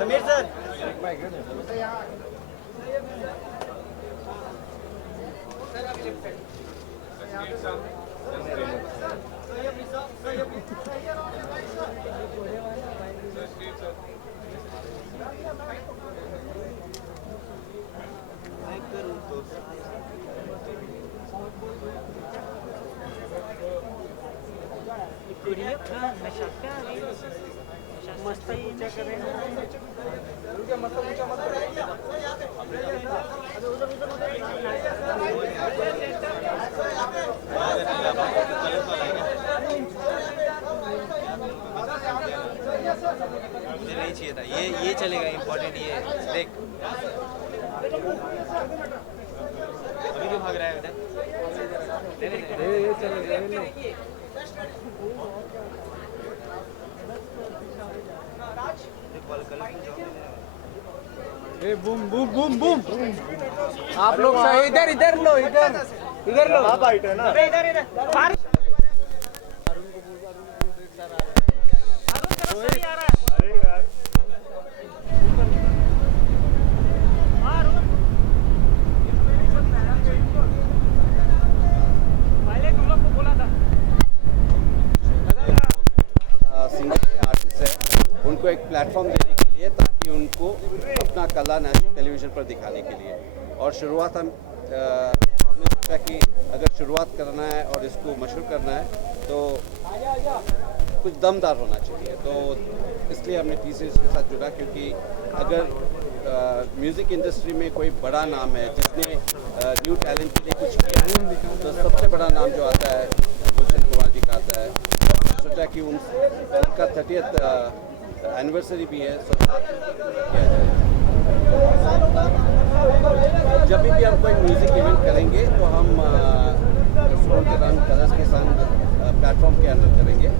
Sameer sir मस्त पूजा कर रहे हैं मस्त पूजा मत मुझे नहीं चाहिए था ये चलेगा इम्पोर्टेंट ये देख अभी क्यों भाग रहा है बेटा ये चलेगा ए बूम बूम बूम बूम आप लोग इधर इधर लो इधर लो आप हाइट है ना इधर बाहर अरे यार पहले तुम लोग को बोला था सिंगर आर्टिस्ट है उनको एक प्लेटफॉर्म देने के लिए ताकि उनको अपना कला नेशनल टेलीविज़न पर दिखाने के लिए और शुरुआत हमने सोचा कि अगर शुरुआत करना है और इसको मशहूर करना है तो कुछ दमदार होना चाहिए तो इसलिए हमने टी-सीरीज़ के साथ जुड़ा क्योंकि अगर म्यूज़िक इंडस्ट्री में कोई बड़ा नाम है जिसने न्यू टैलेंट के लिए कुछ किया है तो सबसे बड़ा नाम जो आता है गुलशन कुमार जी का आता है तो हमने सोचा कि उनका 30th एनिवर्सरी भी है सो साथ किया जाए जब भी हम कोई म्यूज़िक इवेंट करेंगे तो हम स्कूल के रंग कलर्स के संग प्लेटफॉर्म के अंदर करेंगे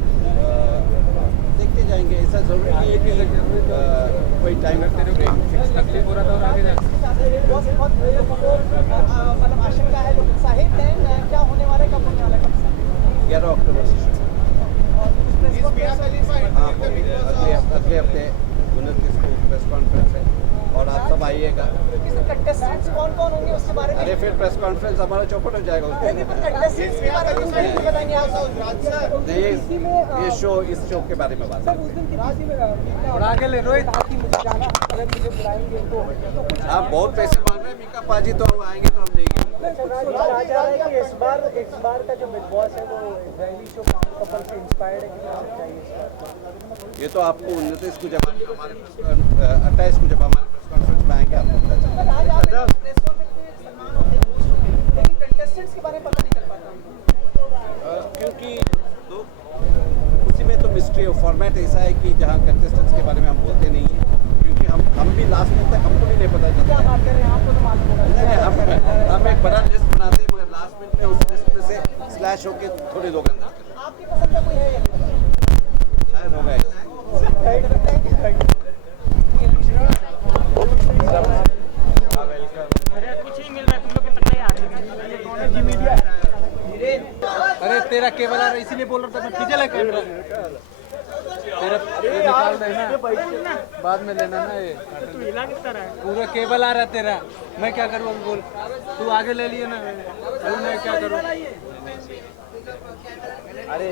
देखते जाएंगे ऐसा ज़रूरी नहीं है कि कोई टाइम फिक्स तकलीफ हो रहा था और आगे मतलब आशंका है लोग उत्साहित हैं क्या होने वाला है कब होने वाला है 11 अक्टूबर से हाँ अगले हफ्ते 29 को प्रेस कॉन्फ्रेंस है और आप सब आइएगा कंटेस्टेंट्स कौन कौन होंगे उसके बारे में अरे फिर प्रेस कॉन्फ्रेंस हमारा चौपट हो जाएगा ये शो इस शो के बारे में बात आप बहुत पैसे मांग रहे हैं मीका पाजी तो आएंगे तो हम देंगे इस बार का जो बिग बॉस है वो इजरायली शो कपल से इंस्पायर्ड है ये तो आपको 29 को जब हमारे 28 को जब हमारे प्रेस कॉन्फ्रेंस में आएंगे आपको पता चलेगा क्योंकि उसी में तो मिस्ट्री है फॉर्मेट ऐसा है कि जहाँ कंटेस्टेंट्स के बारे में हम बोलते नहीं हैं क्योंकि हम भी लास्ट में तक हमको भी नहीं पता चलता हम एक बड़ा लिस्ट बनाते हैं मगर लास्ट मिनट में उस लिस्ट में से स्लैश होके थोड़े लोग अंदर आपकी पसंद का कोई है या शायद होगा अरे तेरा केबल आ रहा है इसीलिए बोल रहा था मैं खींचे कैमरा तेरा निकाल देना बाद में लेना ना ये पूरा केबल आ रहा है तेरा मैं क्या करूँ बोल तू आगे ले लिए ना अभी मैं क्या करूँ अरे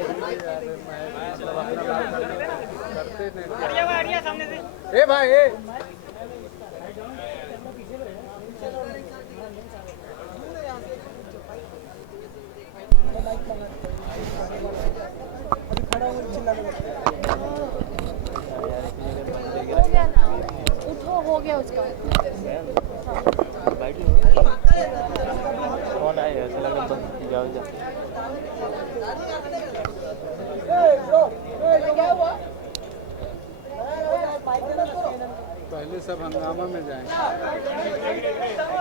ए भाई ए उठो हो गया उसका कौन आए ऐसा लग रहा है जाओ जाओ क्या हुआ सब हंगामा में जाएंगे।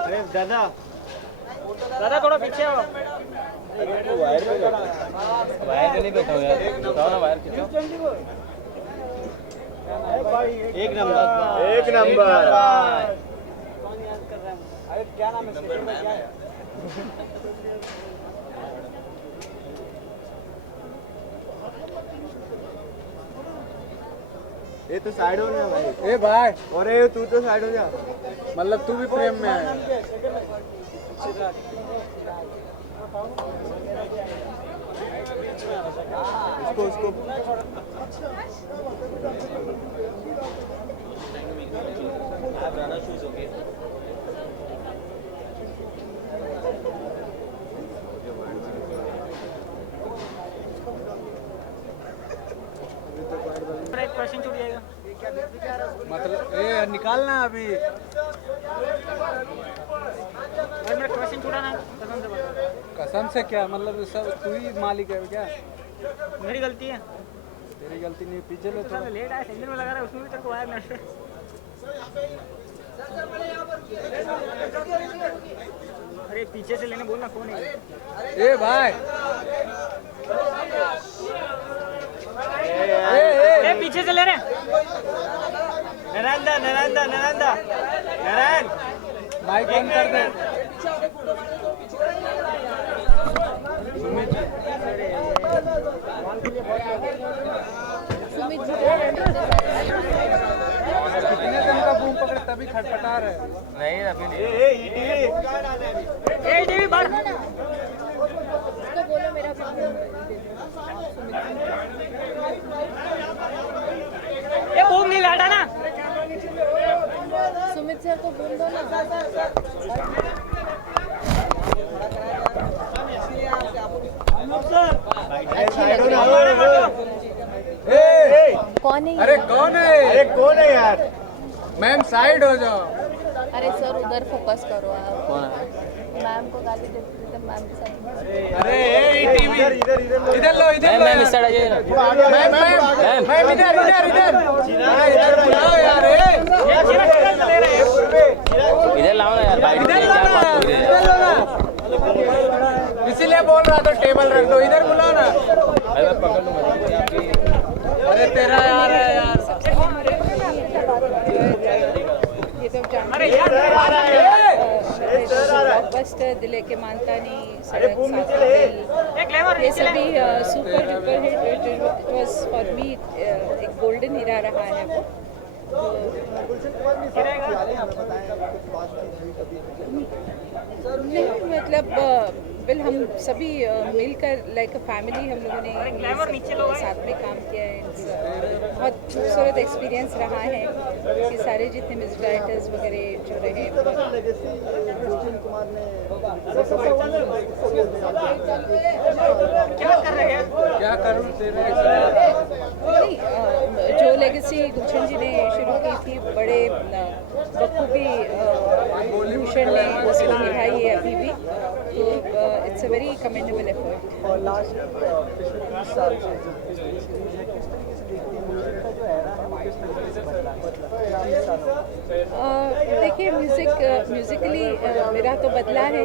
अरे दादा दादा थोड़ा पीछे आओ। वायर पे नहीं बैठा यार, बताओ ना वायर खींचो। एक नंबर कौन याद कर रहा है? अरे क्या नाम है स्टेशन में क्या है? ये तो साइड हो ना भाई। ए भाई, अरे तू तो साइड हो जा। मतलब तू भी प्रेम में है। उसको एक क्वेश्चन छूट जाएगा। मतलब ए निकालना अभी। अरे मेरा क्वेश्चन छूटा ना, कसम से बता। कसम से क्या मतलब, सब तू ही मालिक है क्या? मेरी गलती है। तेरी गलती नहीं, पीछे ले थोड़ा। लेट आया, सिग्नल में लगा रहा है, उसमें भी तेरे को वायर ना। अरे पीछे से लेने बोलना, कौन है? ए भाई, ए पीछे से ले रहे। नरेंद्र माइक ऑन कर दे। सुमित जी कितने दिन का बूम पकड़े तभी खटपटा रहे। नहीं अभी नहीं। ए टीवी बाहर। उसको बोलो मेरा काम ये बूम नहीं लाटा ना। सुमित सर को बोल दो ना। कौन है ये? अरे कौन है? अरे कौन है यार? मैम साइड हो जाओ। अरे सर उधर फोकस करो आप। कौन है? मैम को गाली देते थे, मैम के साथ। अरे ए टीवी इधर लो, इधर लो मैम इस साइड आ जाइए ना। मैम इधर बुलाओ यार। इधर लाओ ना यार, बाइक इधर क्या लो ना, बात हो रही है? इधर लो ना। इसीलिए बोल रहा था टेबल रख दो, इधर बुलाओ ना। अरे मैं पकड़ लूंगा। अरे तेरा यार है यार। ये तो जानते अरे यार ब्लॉकबस्टर दिले के मानता नहीं, सड़क साथ दिल, एक लेवर ये सभी super duper hit. It was for me एक गोल्डन हीरा रहा है वो। नहीं मतलब बिल हम सभी मिलकर लाइक अ फैमिली हम लोगों ने साथ में काम किया है। बहुत खूबसूरत एक्सपीरियंस रहा है कि सारे जितने म्यूजिक डायरेक्टर्स वगैरह जो रहे। क्या करूँ तेरे? नहीं जो लेगेसी गुलशन जी ने शुरू की थी, बड़े बखूबी भूषण ने उसको निभाई है अभी भी। तो it's a very commendable effort. और लास्ट पिछले 20 साल से जो पिछली सीरीज है, किस तरीके से देखती है म्यूजिक का जो एरा है वो किस तरीके से बदला है 20 सालों? देखिए म्यूजिकली मेरा तो बदला है,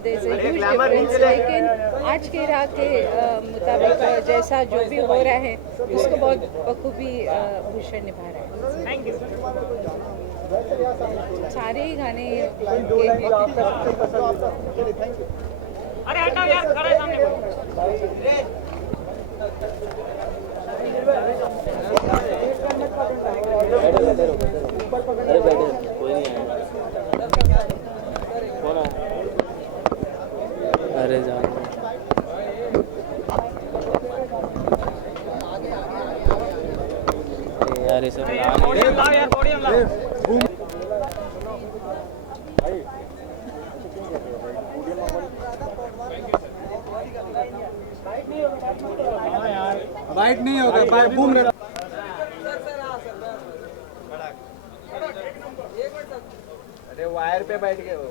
there is a huge difference, लेकिन आज के राह के मुताबिक जैसा जो भी हो रहा है उसको बहुत बखूबी भूषण निभा रहा है। Thank you. सारे ही गाने जो भी आपका सबसे पसंदीदा। Thank you. अरे हटाओ यार, खड़ा है सामने। अरे बैठे कोई नहीं आया। कौन है? अरे जान यार ये सब पोडियम लाओ यार, पोडियम लाओ। वाइट नहीं होगा, बूम रख। अरे वायर पे बैठ गए वो।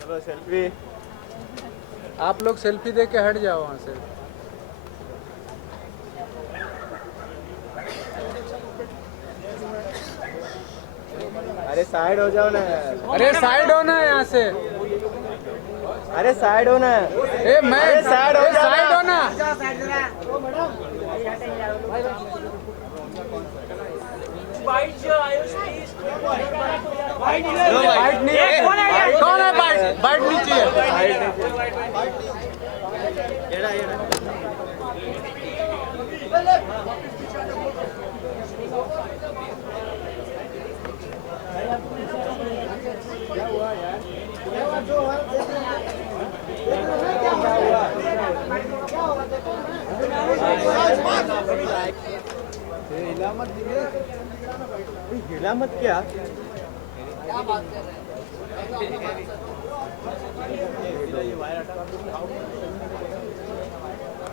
चलो सेल्फी। आप लोग सेल्फी दे के हट जाओ वहाँ से। अरे साइड हो जाओ ना। अरे साइड हो ना यहाँ से। अरे साइड हो ना। ए मैं साइड हो जा। साइड हो ना। बाइट नहीं है। कौन है बाइट? बाइट नीचे है। हिला मत क्या।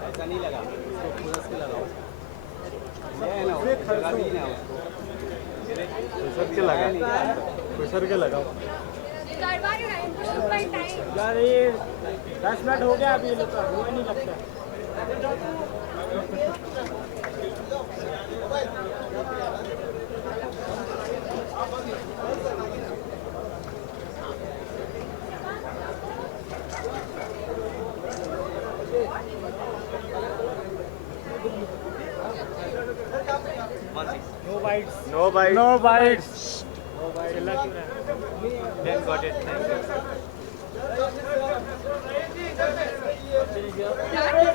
ऐसा नहीं लगा, उसको खुश के लगाओ। प्रेशर के लगाओ। यार ये 10 मिनट हो गया अभी, हुआ नहीं लगता। No bites. No bite. No bites. Then got it. Thank you.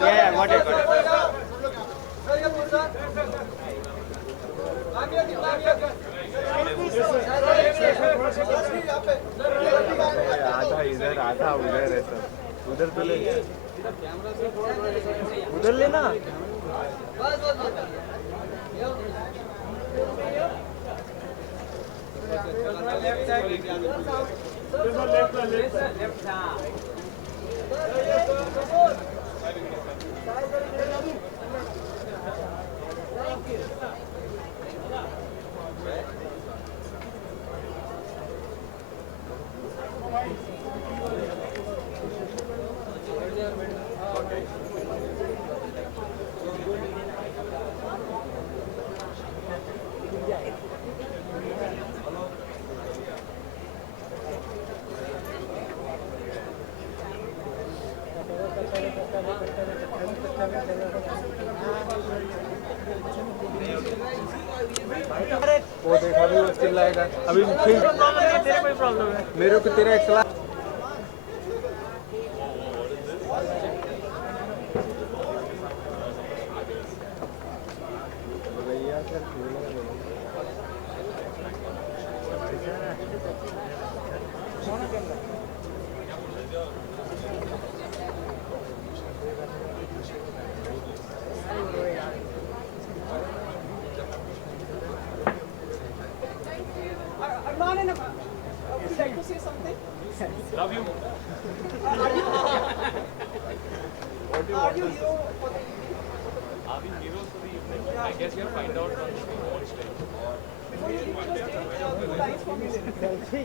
Yeah, got it. आधा इधर आधा उधर है सब। उधर तो ले, उधर लेना। वो देखा भी वो चिल्लाएगा अभी फिर। तेरे कोई प्रॉब्लम है? मेरे को तेरा इख्तलाफ।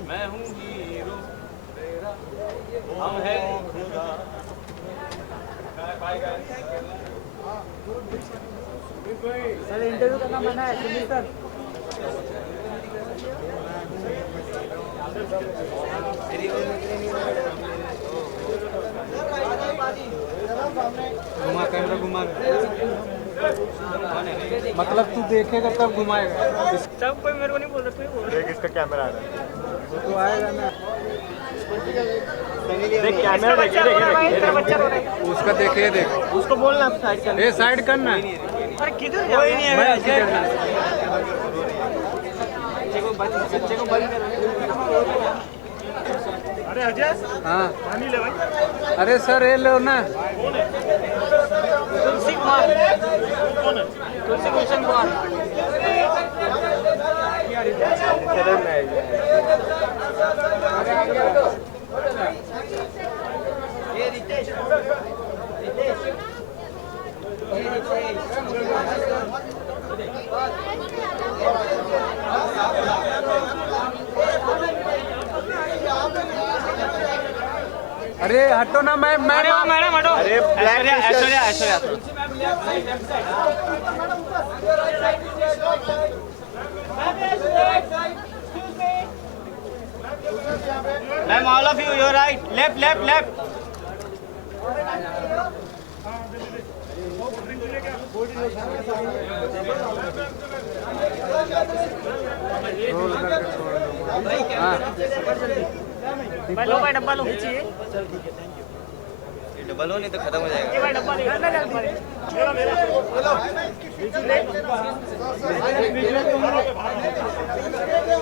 मैं हूँ हीरो तेरा, हम हैं खुदा। सर इंटरव्यू करना मना है सुनील सर। घुमा कैमरा घुमा। मतलब तू देखेगा तब घुमाएगा। सब कोई मेरे को नहीं बोल रहा, कोई बोल देख इसका कैमरा आ रहा है। वो तो आएगा ना। देख कैमरा देख, ये देख। बच्चा रो रहा है। उसका देख ये देख। उसको बोलना आप साइड कर। ए साइड करना। अरे किधर कोई नहीं मैं है। किधर जाना? बच्चे को बंद कर। अरे अजय हाँ पानी ले भाई। अरे सर ये लो ना। तुलसी कुमार, तुलसी गुलशन कुमार। अरे हटो ना मैम मैडम हटो। अरे black Aishwarya Aishwarya ma'am all of you your right left left left डब्बा लो डबल हो नहीं तो खत्म हो जाएगा।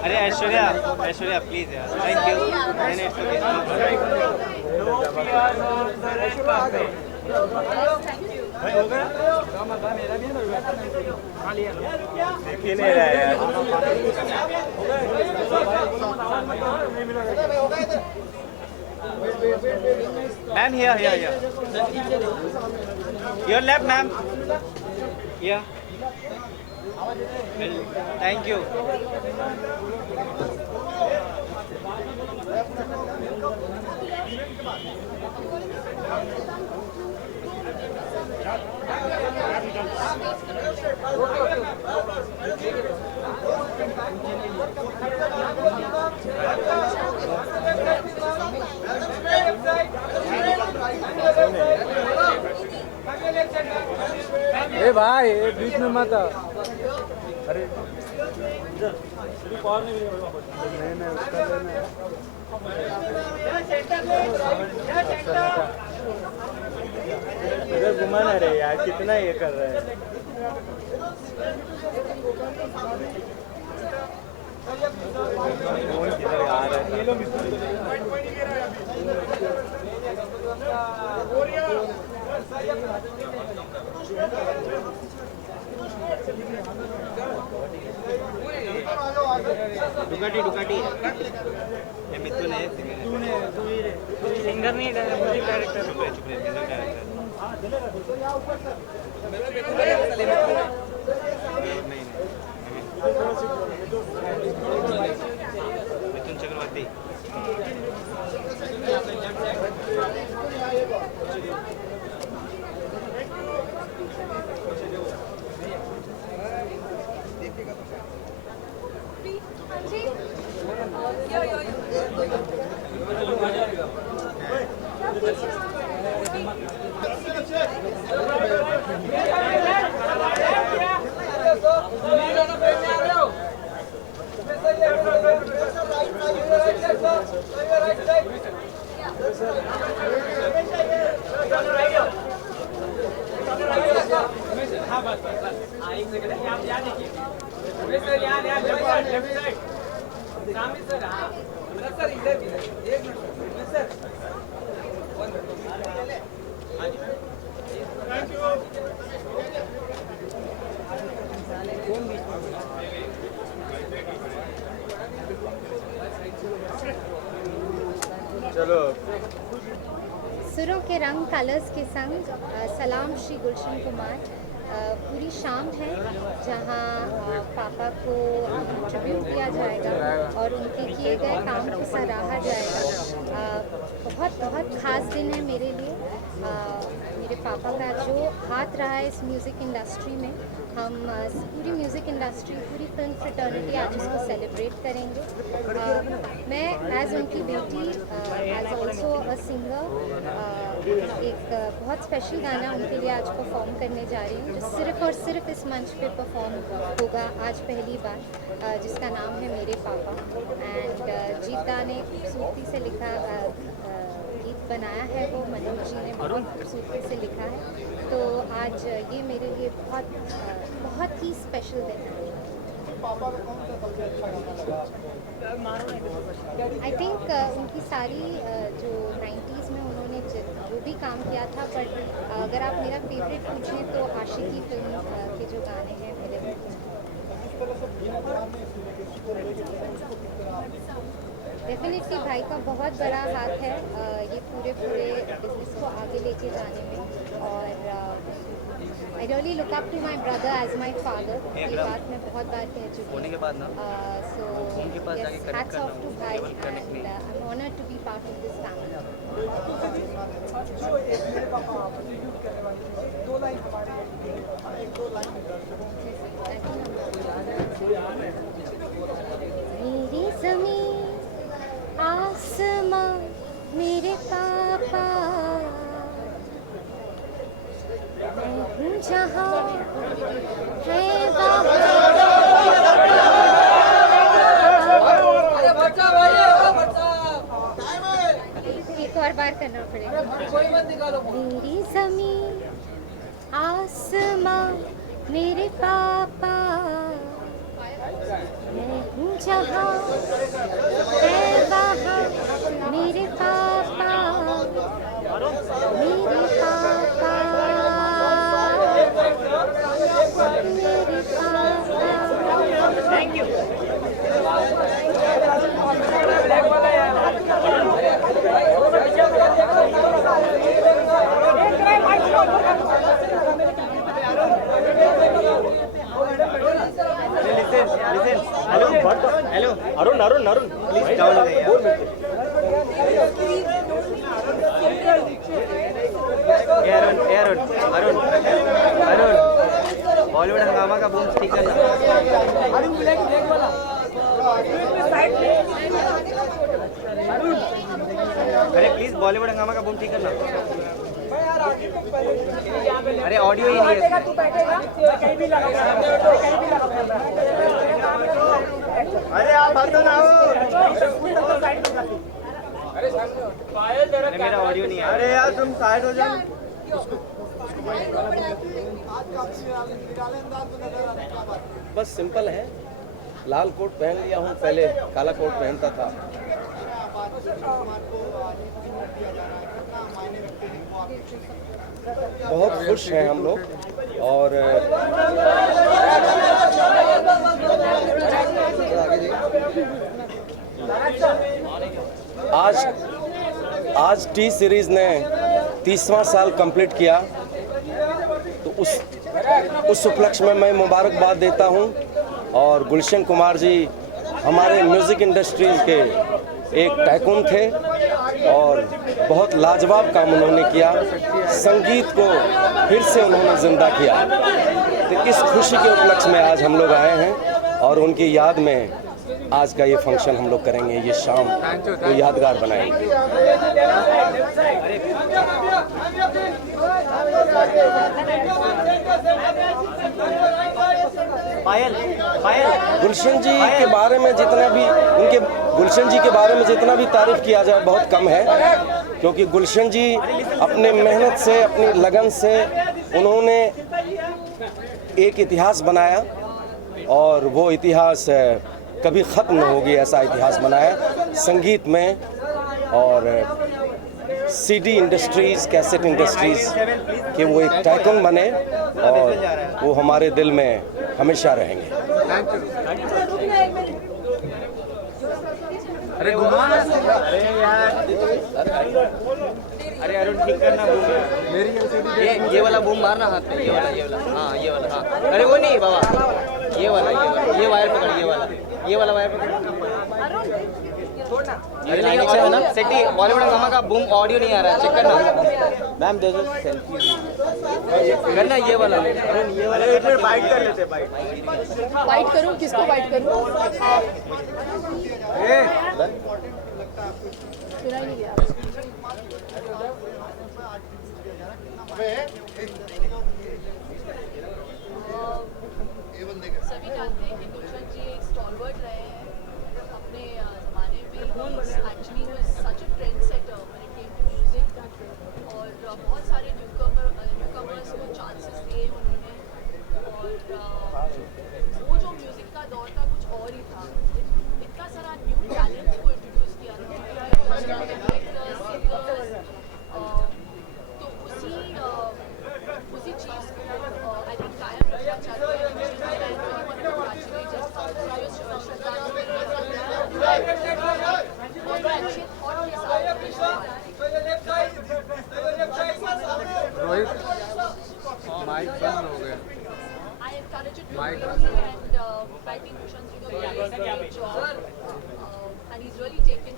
अरे ऐश्वर्या ऐश्वर्या प्लीज यार थैंक यू नहीं देख ही नहीं रहा है ma'am here your left ma'am या थैंक यू ए भाई ये बीच में मत आ। अरे नहीं उसका लेना इधर घुमा ना रहे यार कितना ये कर रहा है। फोन किधर आ रहा है। डुकाटी ये मिथुन है सिंगर नहीं म्यूजिक डायरेक्टर चुप रहे म्यूजिक डायरेक्टर नहीं मिथुन चक्रवर्ती चलो सुरों के रंग कलर्स के संग सलाम श्री गुलशन कुमार। पूरी शाम है जहां पापा को ट्रिब्यूट दिया जाएगा और उनके किए गए काम को सराहा जाएगा। बहुत बहुत ख़ास दिन है मेरे लिए। मेरे पापा का जो हाथ रहा है इस म्यूज़िक इंडस्ट्री में, हम पूरी म्यूज़िक इंडस्ट्री पूरी फिल्म फ्रेटर्निटी आज इसको सेलिब्रेट करेंगे। मैं एज़ उनकी बेटी एज़ ऑल्सो अ सिंगर एक बहुत स्पेशल गाना उनके लिए आज परफॉर्म करने जा रही हूँ जो सिर्फ़ और सिर्फ इस मंच पे परफॉर्म होगा आज पहली बार, जिसका नाम है मेरे पापा। एंड जीता ने खूबसूरती से लिखा गीत बनाया है, वो मनोज जी ने बहुत खूबसूरती से लिखा है। तो आज ये मेरे लिए बहुत ही स्पेशल दिन है। आई थिंक उनकी सारी जो 90s में उन्होंने जो भी काम किया था, बट अगर आप मेरा फेवरेट पूछें तो आशिकी फिल्म के जो गाने हैं मेरे डेफिनेटली भाई का बहुत बड़ा हाथ है ये पूरे बिजनेस को आगे लेके जाने में। और I really look up to my brother as my father. ये बात मैं बहुत बार कह चुकी हूँ। होने के बाद ना सो उनके पास जाके कनेक्ट हैट्स ऑफ करना टू भाई and I am honoured to be part of this family. जहाँ है वहाँ एक और बार करना पड़ेगा। मेरी ज़मीन आसमां मेरे पापा, मैं हूँ जहाँ है वहाँ मेरे पापा, मेरे पापा, मेरे पापा। Thank you. Hello Arun Arun Arun please down हो गए अरुण अरुण अरुण अरुण बॉलीवुड हंगामा का बूम स्टिकर अरे प्लीज बॉलीवुड हंगामा का बूम ठीक करना। अरे ऑडियो ही नहीं है। अरे आप हटो ना हो। अरे मेरा ऑडियो नहीं है। अरे यार तुम साइड हो जाओ। बस सिंपल है, लाल कोट पहन लिया हूँ, पहले काला कोट पहनता था। बहुत खुश हैं हम लोग और आज टी सीरीज ने 30वां साल कंप्लीट किया, तो उस उपलक्ष्य में मैं मुबारकबाद देता हूं। और गुलशन कुमार जी हमारे म्यूज़िक इंडस्ट्रीज के एक टाइकून थे और बहुत लाजवाब काम उन्होंने किया। संगीत को फिर से उन्होंने ज़िंदा किया। तो इस खुशी के उपलक्ष्य में आज हम लोग आए हैं और उनकी याद में आज का ये फंक्शन हम लोग करेंगे। ये शाम को यादगार बनाएंगे। गुलशन जी के बारे में जितना भी तारीफ किया जाए बहुत कम है, क्योंकि गुलशन जी अपने मेहनत से, अपनी लगन से उन्होंने एक इतिहास बनाया और वो इतिहास कभी ख़त्म न होगी, ऐसा इतिहास बनाया संगीत में। और सीडी इंडस्ट्रीज़, कैसेट इंडस्ट्रीज़ के वो एक टाइकून बने और वो हमारे दिल में हमेशा रहेंगे। अरे अरे अरुण ठीक करना बूम। ये वाला बूम मारना हाथ में, ये वाला हाँ ये वाला हाँ। अरे वो नहीं बाबा, ये वाला ये वायर पकड़, ये वाला वायर पकड़। अरे नहीं ना सेटी बॉलीवुड हंगामा का बूम ऑडियो नहीं आ रहा है, चेक करना। मैम दे दो सेल्फी करना ये वाला। अरे इधर बाइट कर लेते, बाइट करूं, किसको बाइट करूं? सुना ही नहीं गया। सभी जानते हैं कि गुलशन जी एक स्टॉलवर्ट रहे हैं अपने ज़माने में। Actually was such a trend setter when it came to music और बहुत सारे न्यूकमर्स को चांसेस दिए उन्होंने। और वो जो म्यूजिक का दौर था कुछ और ही था। इतना सारा न्यू टैलेंट को इंट्रोड्यूस किया था, तो उसी चीज़ को आई थिंक कायम रखना चाहते हैं। रोहित माइक बंद हो गया। I encourage it to and I think Gulshan ji doing a great job and he's really taken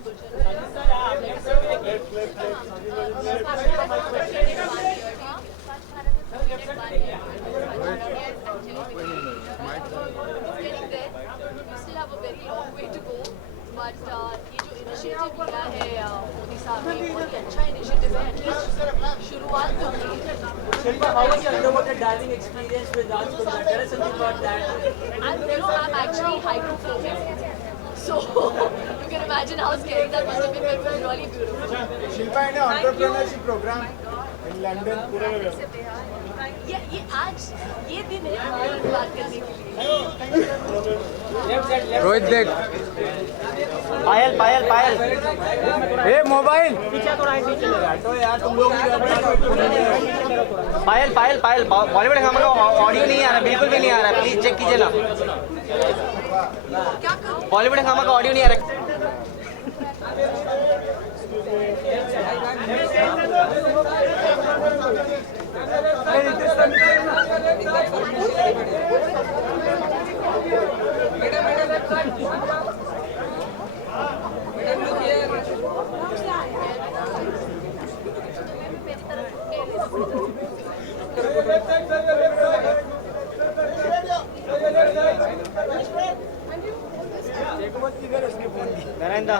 but ये जो इनिशिएटिव लिया है मोदी साहब ने बहुत ही अच्छा इनिशिएटिव है। एटलीस्ट शुरुआत तो की है। Shilpa, how was your underwater diving experience with Raj Kumar? Tell us something about that. I'm actually hydrophobic. So you can imagine how scary that must have been, but it was really beautiful. Shilpa in an entrepreneurship program in London. ये आज ये दिन है हमारी बात करने के लिए. रोहित देख पायल पायल पायल ए मोबाइल पीछे थोड़ा नीचे लगा तो यार तुम लोग पायल पायल पायल बॉलीवुड का हमारा ऑडियो नहीं आ रहा, बिल्कुल भी नहीं आ रहा, प्लीज चेक कीजिए ना. बॉलीवुड का हमारा ऑडियो नहीं आ रहा. नरेंद्र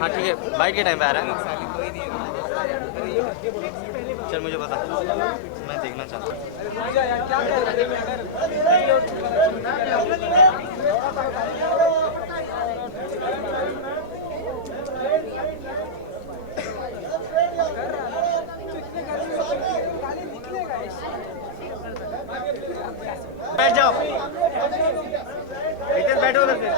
हाँ ठीक है, बाइट के टाइम पे आ रहा है. चल मुझे बता, मैं देखना चाहता हूँ. बैठ जाओ, इधर बैठो उधर से.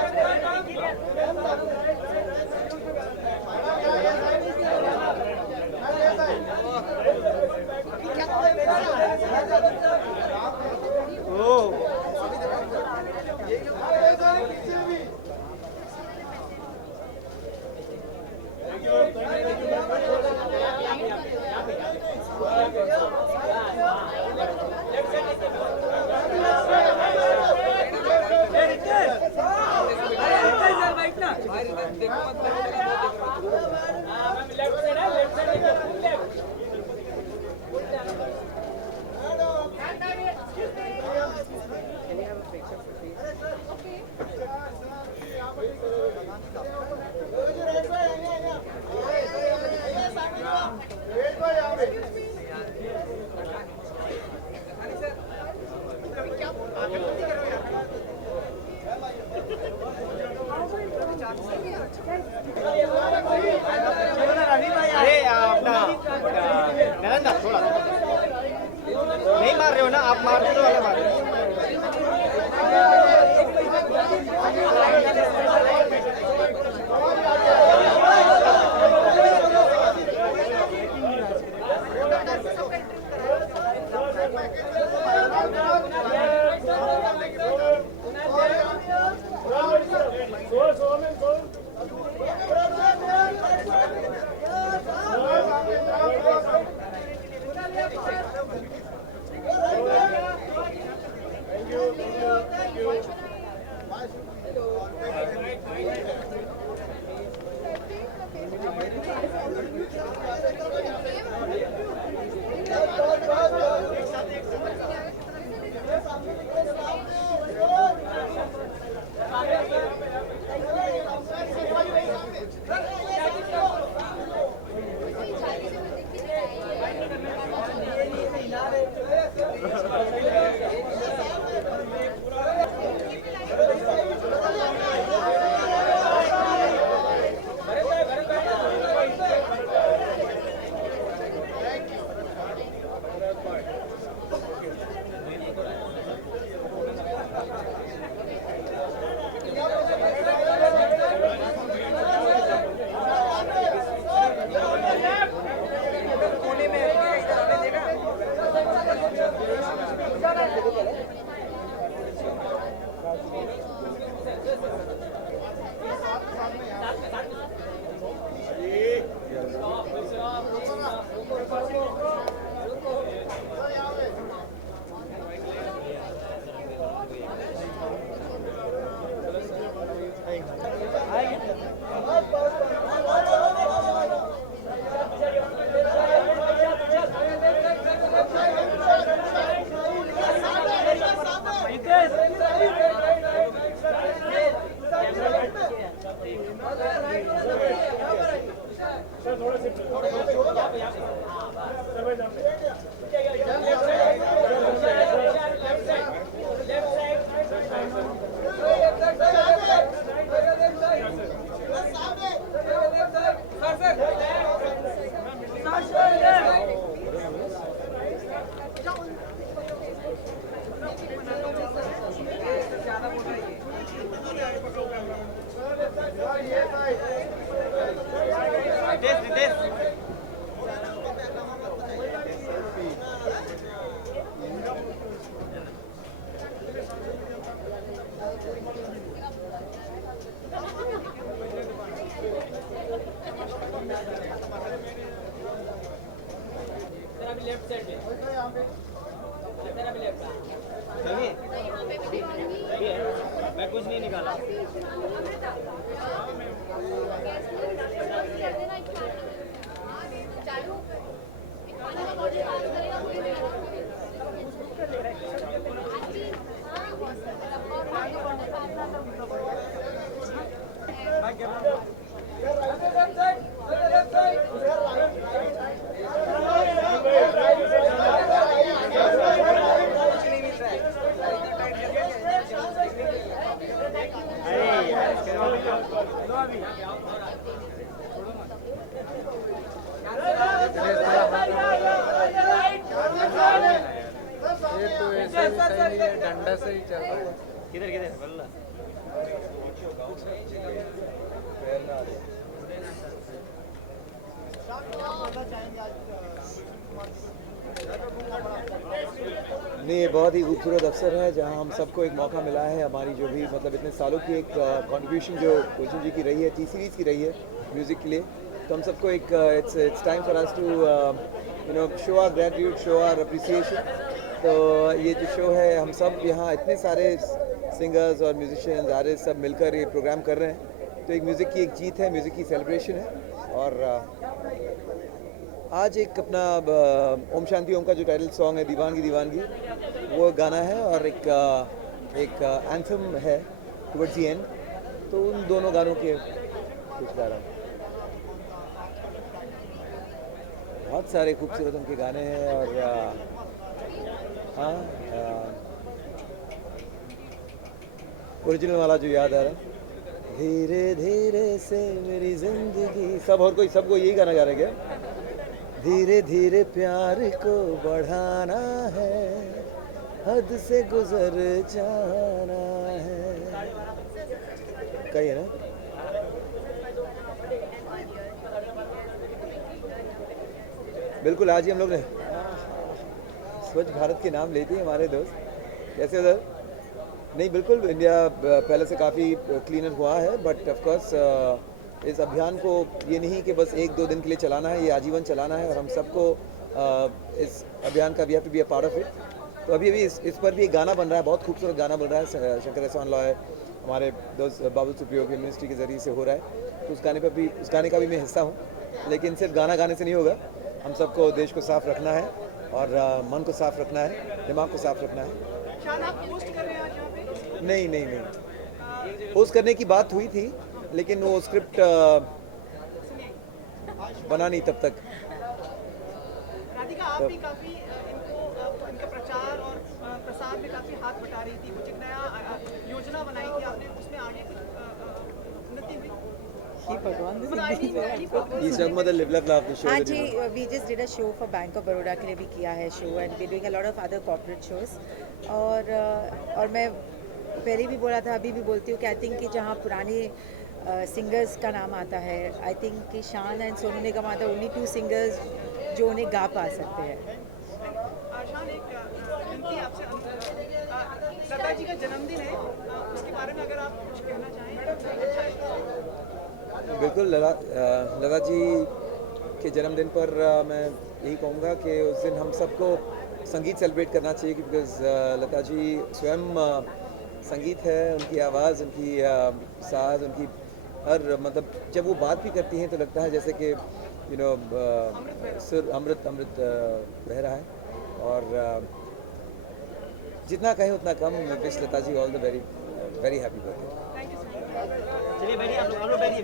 अरे अपना नरेंद्र थोड़ा नहीं मार रहे हो ना आप, मार दो वाले मार. में मैं कुछ नहीं निकाला। ये तो ऐसे ही सही है, डंडा से ही चल रहा है। किधर किधर बल्ला नहीं, ये बहुत ही खूबसूरत अवसर है जहां हम सबको एक मौका मिला है। हमारी जो भी मतलब इतने सालों की एक कंट्रीब्यूशन जो गुलशन जी की रही है, टी सीरीज़ की रही है म्यूज़िक के लिए, तो हम सबको एक it's time for us to show our gratitude, show our appreciation. तो ये जो शो है, हम सब यहाँ इतने सारे सिंगर्स और म्यूजिशियंस आर्टिस्ट सब मिलकर ये प्रोग्राम कर रहे हैं। तो एक म्यूज़िक की एक जीत है, म्यूज़िक की सेलिब्रेशन है। और आज एक अपना ओम शांति ओम का जो टाइटल सॉन्ग है दीवानगी दीवानगी, वो गाना है और एक एंथम है टुवर्ड्स दी एंड। तो उन दोनों गानों के कुछ गा रहा हूँ। बहुत सारे खूबसूरत उनके गाने हैं। और हाँ, ओरिजिनल वाला जो याद आ रहा है, धीरे धीरे से मेरी जिंदगी, सब और कोई सबको यही गाना गा रहा है क्या? धीरे धीरे प्यार को बढ़ाना है, हद से गुजर जाना है, कही है ना? बिल्कुल, आज ही हम लोग ने स्वच्छ भारत के नाम लेते हैं हमारे दोस्त। कैसे सर? नहीं, बिल्कुल, इंडिया पहले से काफ़ी क्लीनर हुआ है, बट ऑफ कोर्स इस अभियान को ये नहीं कि बस 1-2 दिन के लिए चलाना है, ये आजीवन चलाना है। और हम सबको इस अभियान का we have to be a part of it. तो अभी इस पर भी एक गाना बन रहा है, बहुत खूबसूरत गाना बन रहा है। शंकर एहसान लॉय हमारे दोस्त बाबुल सुप्रियो के मिनिस्ट्री के ज़रिए से हो रहा है। तो उस गाने का भी मैं हिस्सा हूँ। लेकिन सिर्फ गाना गाने से नहीं होगा, हम सबको देश को साफ रखना है और मन को साफ रखना है, दिमाग को साफ रखना है। नहीं, पोस्ट करने की बात हुई थी, लेकिन वो स्क्रिप्ट बना नहीं तब तक। राधिका, आप भी काफी इनका प्रचार और प्रसार में काफी हाथ बटा रही थी। कुछ एक नया योजना बनाई थी आपने, उसमें आगे कुछ उन्नति हुई? हाँ जी, we just did a show for Bank of Baroda के लिए भी किया है show, and we doing a lot of other corporate shows. और मैं पहले भी बोला था, अभी भी बोलती हूँ कि आई थिंक कि जहाँ पुराने सिंगर्स का नाम आता है, आई थिंक कि शान एंड सोनू निगम आता है, ओनली 2 सिंगर्स जो उन्हें गा पा सकते हैं। शान, एक विनती आपसे, लता जी का जन्मदिन है, उसके बारे में अगर आप कुछ कहना चाहें। बिल्कुल, लता जी के जन्मदिन पर मैं यही कहूँगा कि उस दिन हम सबको संगीत सेलिब्रेट करना चाहिए, बिकॉज लता जी स्वयं संगीत है, उनकी आवाज़, उनकी साज, उनकी हर मतलब जब वो बात भी करती हैं तो लगता है जैसे कि सुर अमृत बह रहा है। और जितना कहें उतना कम। Wish Lata ji all the very very happy birthday. चलिए बैठिए, आप लोग बैठिए।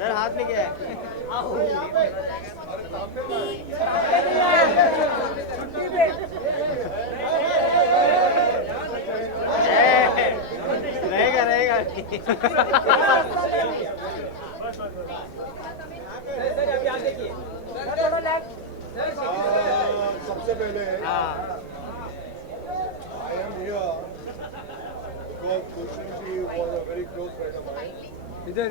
सर, हाथ में क्या है? रहेगा। सबसे पहले हाँ, I am here इधर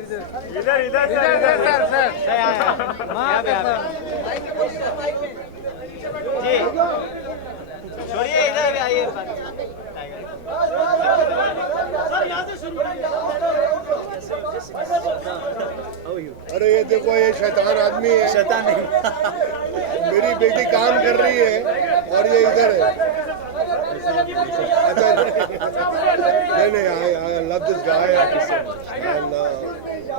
इधर इधर इधर सर सर जी छोड़िए इधर आइए अरे ये देखो, ये शैतान आदमी है। शैतान नहीं मेरी बेटी काम कर रही है और ये इधर है। अच्छा, नहीं, I love this guy and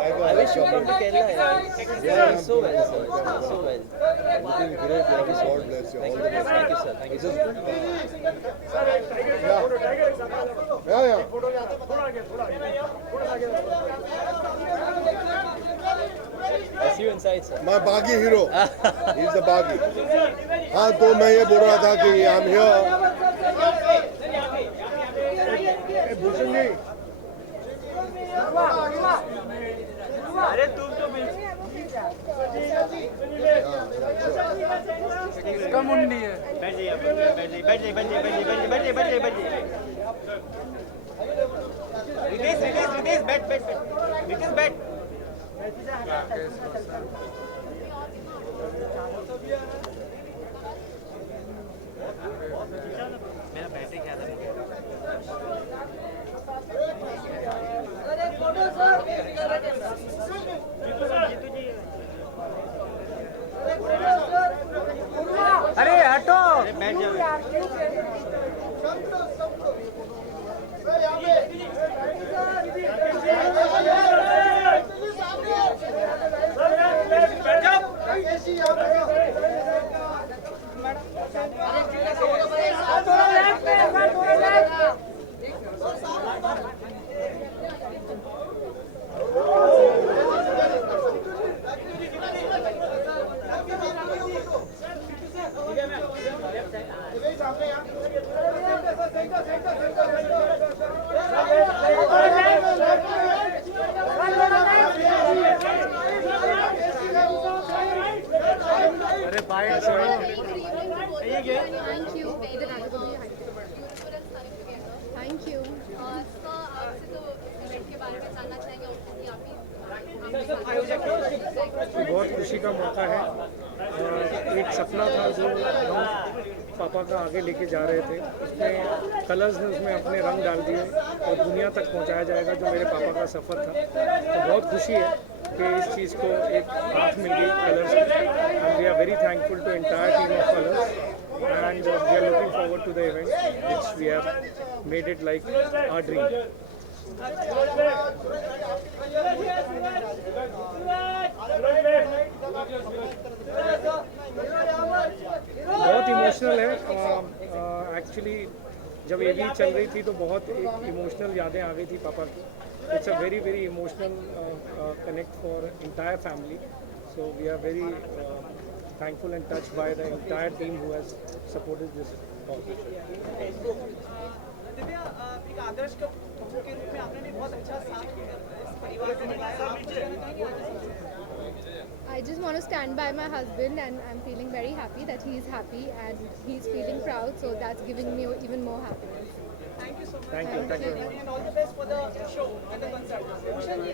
I wish you come to Kerala. Yeah, so well, sir. So well. looking great. God bless you. All the best. Thank you, sir. Thank you, sir. Yeah. I see you inside, sir. My Baghi hero. He's the Baghi. हाँ, तो मैं ये बोल रहा था कि I'm here. Bhushan ji, अरे तुम तो इसका मुंडी है बैठ जाइए बैठ जाइए रितेश बैठ मेरा बैटरी क्या था अरे हटो बैठ जाओ अरे बाइट छोड़ो थैंक यू थैंक यू आपसे तो इवेंट के बारे में जानना चाहेंगे कि आप बहुत खुशी का मौका है। एक सपना था जो हम पापा का आगे लेके जा रहे थे, उसमें कलर्स ने उसमें अपने रंग डाल दिए और दुनिया तक पहुंचाया जाएगा जो मेरे पापा का सफ़र था। तो बहुत खुशी है कि इस चीज़ को एक हाथ मिल गई Colors and we are very thankful to entire team of Colors and we are looking forward to the event which we have made it like our dream. बहुत इमोशनल है एक्चुअली। जब ये भी चल रही थी तो बहुत एक इमोशनल यादें आ गई थी पापा की। It's a very very emotional connect for entire family, so we are very thankful and touched by the entire team who has supported this cause. Divya, एक आदर्श बहू के रूप में आपने भी बहुत अच्छा साथ इस परिवार को निभाया। आप कुछ कहना चाहेंगे? I just want to stand by my husband and I'm feeling very happy that he is happy and he's feeling proud, so that's giving me even more happiness. Thank you so much. Thank you. And all the best for the show and the concert. Bhushan ji.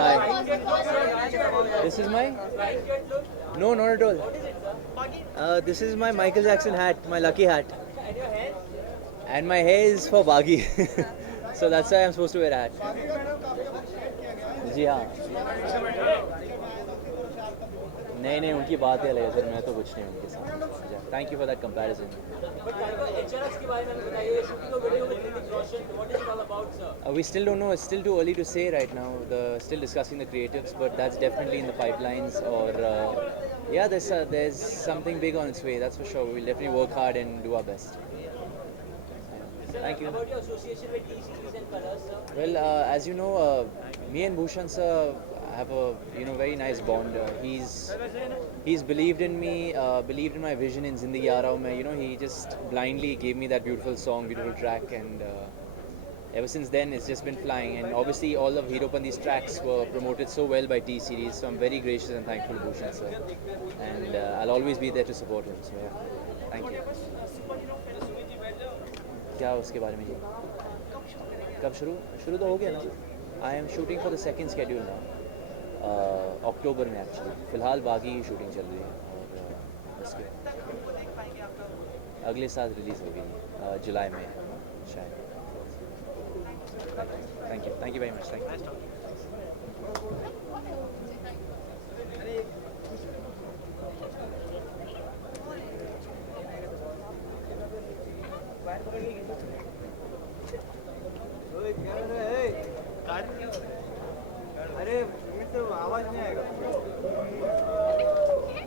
Hi. This is my... No, not at all. This is my Michael Jackson hat, my lucky hat. And my hair is for Baghi. So that's why I'm supposed to wear a hat. जी हाँ. नहीं उनकी बात ही अलग है sir, मैं तो कुछ नहीं उनके साथ. Thank you for that comparison. We still don't know. It's still too early to say right now. Still discussing the creatives, but that's definitely in the pipelines. Or yeah, there's something big on its way. That's for sure. We'll definitely work hard and do our best. Thank you. About your association with T-Series and Colors, sir? Well, as you know, me and Bhushan sir have a very nice bond. He's believed in me, believed in my vision in Zindagi Aa Raha Hoon Main. He just blindly gave me that beautiful song, beautiful track, and ever since then it's just been flying. And obviously all of Heropandi's tracks were promoted so well by T-Series, so I'm very gracious and thankful to Bhushan sir, and I'll always be there to support him. So yeah, thank you. क्या उसके बारे में जी? कब शुरू तो हो गया ना. I am shooting for the second schedule ना, अक्टूबर में एक्चुअली. फ़िलहाल बागी की शूटिंग चल रही है और उसके अगले साल रिलीज़ होगी जुलाई में शायद. Thank you very much. Thank you. अरे तो आवाज नहीं आएगा.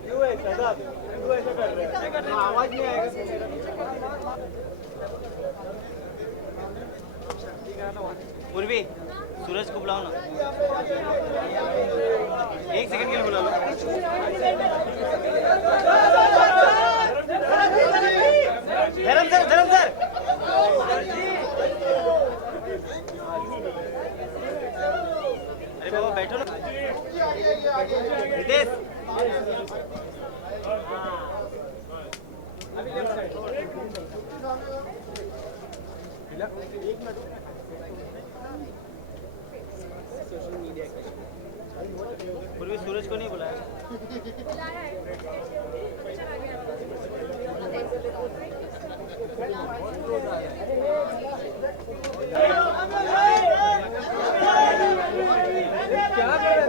क्यों ऐसा कर रहे हैं? आवाज नहीं आएगा. पूर्वी सूरज को बुलाओ ना. एक सेकंड के लिए बुला लो. धर्म सर. अरे बाबा बैठो ना. रितेश. पूर्वी सूरज को नहीं बुलाया. क्या कर रहे हो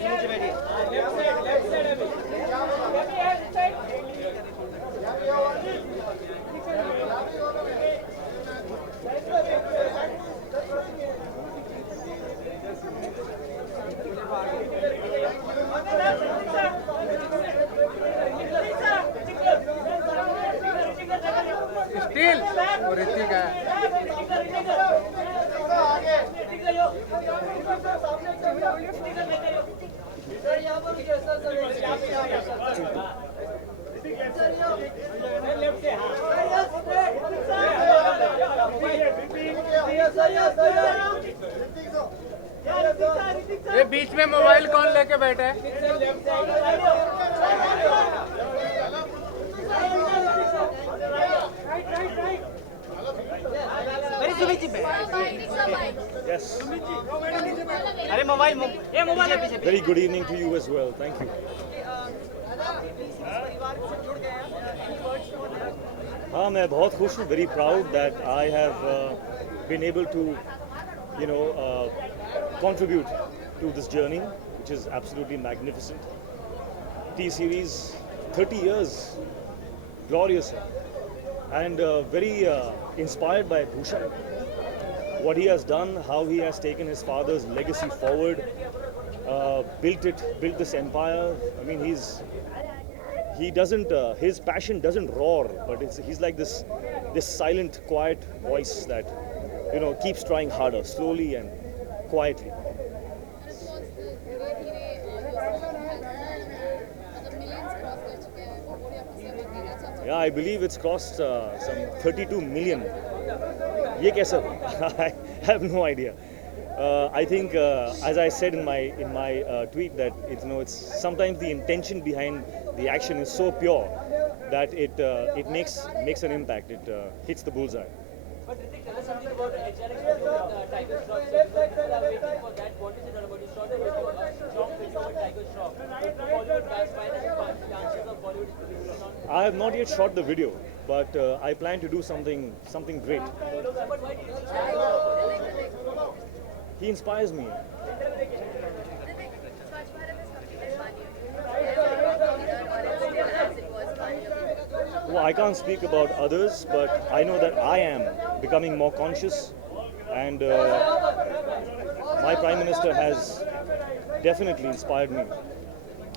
सुमित जी बैठिए. स्टील और ऋतिक है. ये बीच में मोबाइल कौन लेके बैठे है? अरे मोबाइल पीछे. Very good evening to you as well. Thank you. हाँ, मैं बहुत खुश हूँ. Very proud that I have been able to, contribute to this journey, which is absolutely magnificent. T-Series, 30 years, glorious, and very inspired by Bhushan. What he has done, how he has taken his father's legacy forward, built this empire. I mean, his passion doesn't roar, but he's like this silent, quiet voice that, keeps trying harder, slowly and quietly. Yeah, I believe it's crossed some 32 million. Ye kaisa? I have no idea. I think, as I said in my tweet, that it's sometimes the intention behind the action is so pure that it makes an impact. It hits the bullseye. But Hrithik, tell us something about the HRX video with Tiger Shroff. So people are waiting for that. What is it all about? You shot a video, a strong video with Tiger Shroff. Bollywood cast, finally chances of Bollywood is producing on. I have not yet shot the video, but I plan to do something great. But why did you choose He inspires me. Well, I can't speak about others, but I know that I am becoming more conscious, and my Prime Minister has definitely inspired me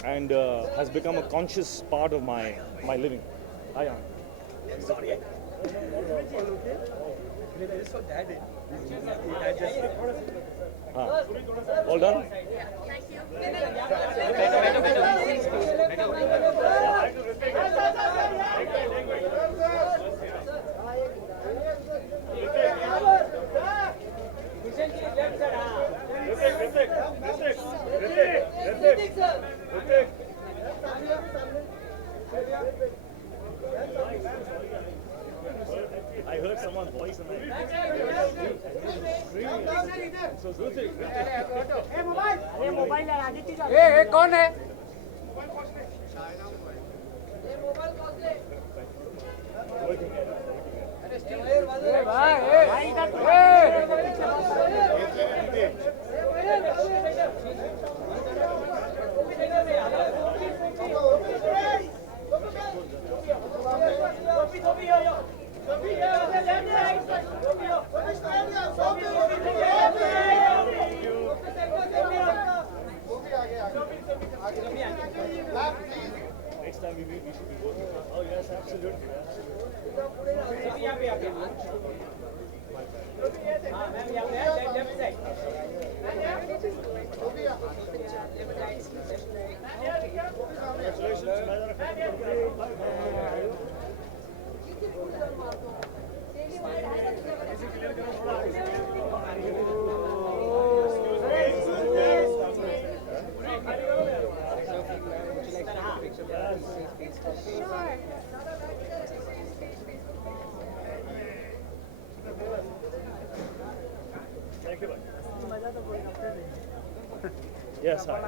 and has become a conscious part of my living. I am. All done? I heard someone's voice and ए कौन है? next time we meet, we should be working. Oh yes, absolutely. Thank you. Yes, hi.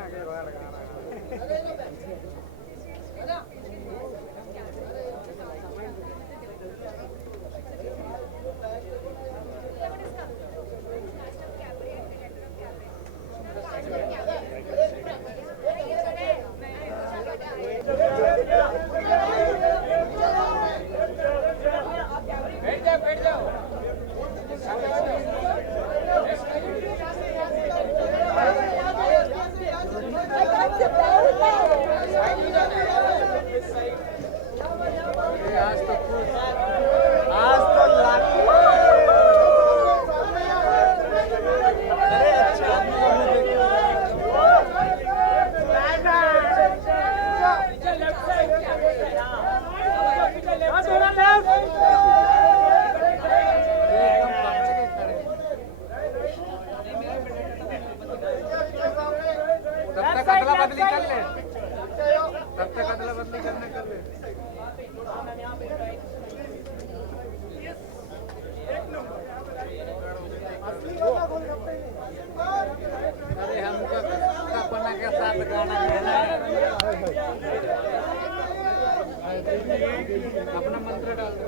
अरे हमको सपना के साथ गाना गाना है। अपना मंत्र डाल दो।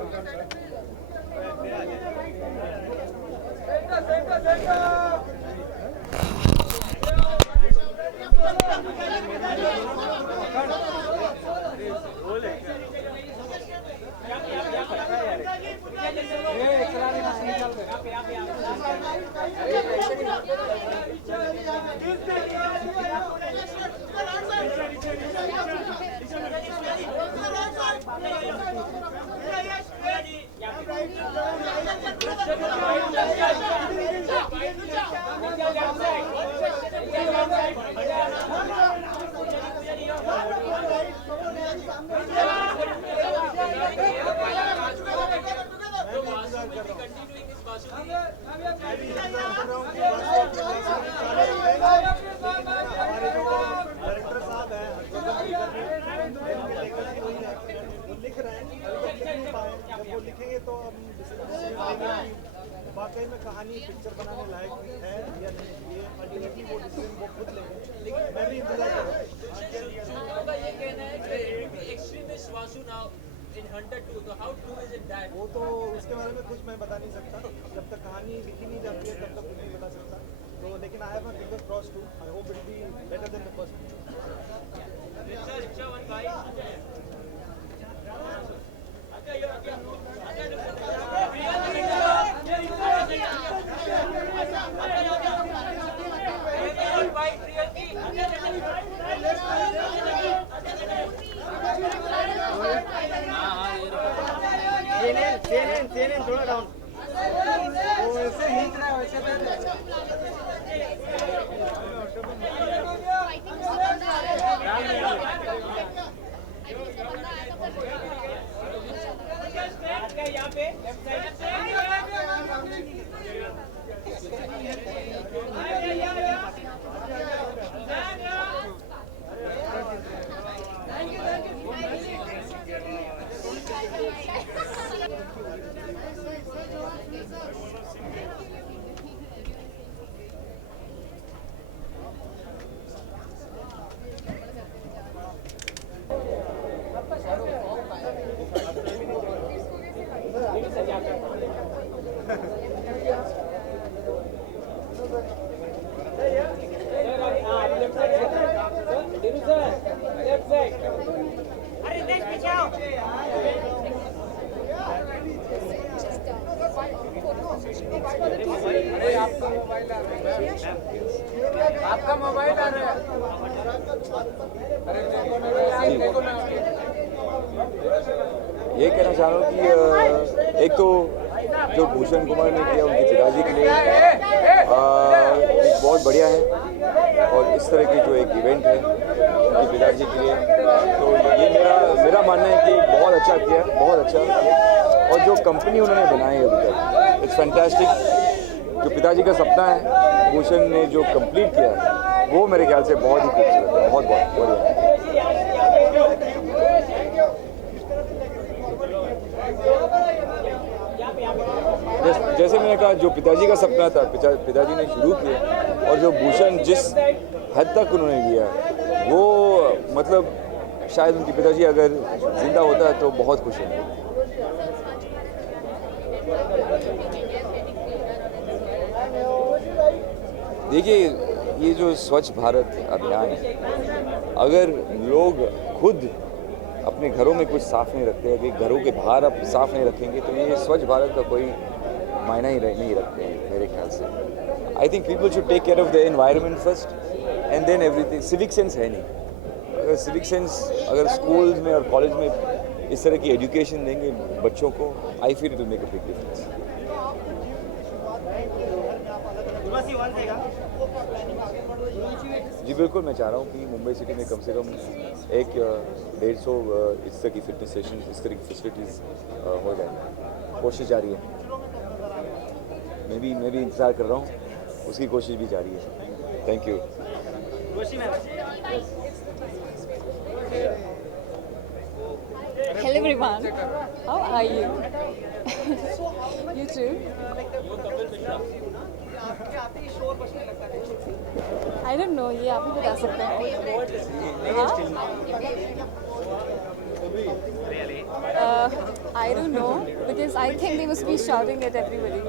हमारे जो डायरेक्टर साहब हैं जब वो लिखेंगे तो हम वाकई में कहानी पिक्चर बनाने लायक है या नहीं, ये अल्टीमेटली वो डिसीजन वो खुद लेंगे, लेकिन मैं भी इंतजार कर रहा हूँ। ये कहना है कि extremist Vasu now in Hunter 2, तो how true is it that? वो तो उसके बारे में कुछ मैं बता नहीं सकता, जब तक कहानी लिखी नहीं जाती है तब तक कुछ नहीं बता सकता। तो लेकिन I have my fingers crossed too, I hope it be better than the first. CNN थोड़ा डाउन। वो ऐसे खींच रहा है वैसे यहाँ पे आपका मोबाइल आ रहा है। ये कहना चाह रहा हूँ कि एक तो जो भूषण कुमार ने किया उनके पिताजी के लिए एक बहुत बढ़िया है, और इस तरह की जो एक इवेंट है उनके पिताजी के लिए, तो ये मेरा मानना है कि बहुत अच्छा किया, बहुत अच्छा किया। और जो कंपनी उन्होंने बनाई है अभी तक, इट्स फैंटास्टिक। जो पिताजी का सपना है भूषण ने जो कंप्लीट किया है, वो मेरे ख्याल से बहुत ही खूबसूरत है, बहुत बढ़िया। जैसे मैंने कहा, जो पिताजी का सपना था पिताजी ने शुरू किया, और जो भूषण जिस हद तक उन्होंने लिया, वो मतलब शायद उनके पिताजी अगर जिंदा होता तो बहुत खुश होंगे। देखिए, ये जो स्वच्छ भारत अभियान है, अगर लोग खुद अपने घरों में कुछ साफ नहीं रखते हैं, कि घरों के बाहर आप साफ नहीं रखेंगे, तो ये स्वच्छ भारत का कोई मायना ही नहीं रखते हैं मेरे ख्याल से। I think people should take care of the environment first and then everything. Civic sense है नहीं, अगर सिविक सेंस अगर स्कूल्स में और कॉलेज में इस तरह की एजुकेशन देंगे बच्चों को, I feel it will make a big difference. जी बिल्कुल, मैं चाह रहा हूँ कि मुंबई सिटी में कम से कम 150 इस तरह की फिटनेस सेशन, इस तरह की फैसिलिटीज़ हो जाए। कोशिश जारी है, मैं भी इंतज़ार कर रहा हूँ, उसकी कोशिश भी जारी है। Thank you. Hello everyone, how are you? You too? I don't know, ये आप ही बता सकते हैं। I don't know, because I think they must be shouting at everybody.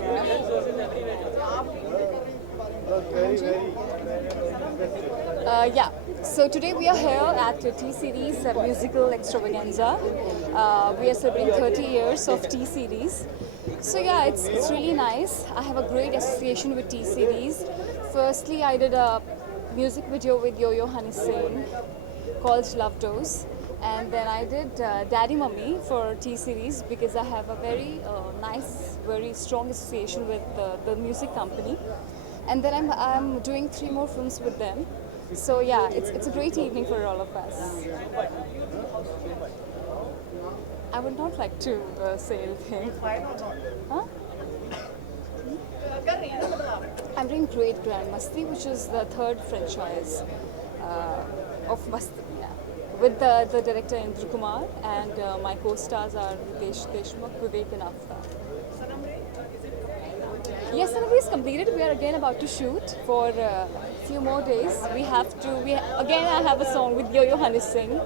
Yeah. So today we are here at T-Series musical extravaganza. We are celebrating 30 years of T-Series. So yeah, it's really nice. I have a great association with T-Series. Firstly, I did a music video with Yo-Yo Honey Singh called Love Dose. And then I did Daddy Mummy for T-Series because I have a very nice, very strong association with the music company. And then I'm doing 3 more films with them. So yeah, it's a great evening for all of us. I would not like to say anything. Huh? I'm doing Great Grand Masti, which is the 3rd franchise of Masti. Yeah. with the director Indra Kumar, and my co-stars are Ritesh Deshmukh, Vivek and Aftab. Yes, Sanam is completed. We are again about to shoot for a few more days. We have to. Again, I have a song with Yo-Yo Honey Singh,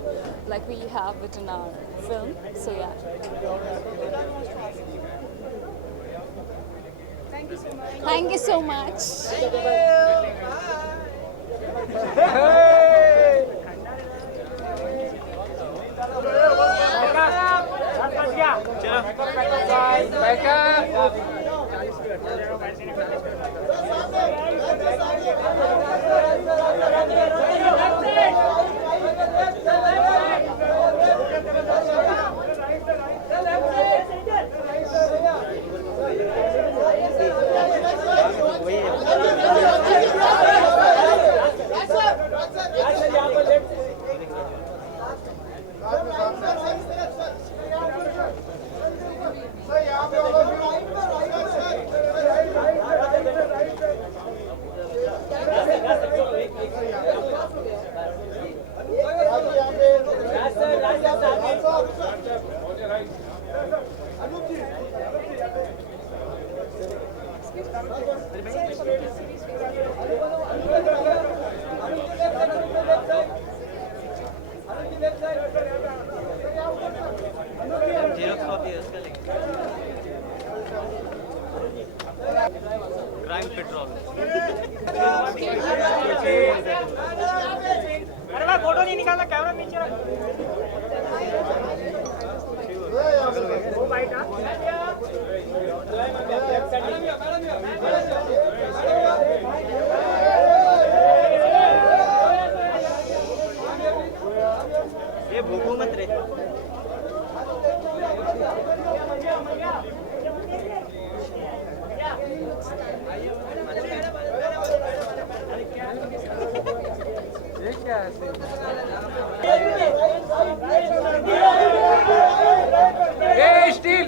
like we have it in our film. So yeah. Thank you so much. Thank you so much. Crime petrol अरे भाई photo नहीं निकालना, camera नीचे रख। वो bite ये भूखो मत रे। स्टील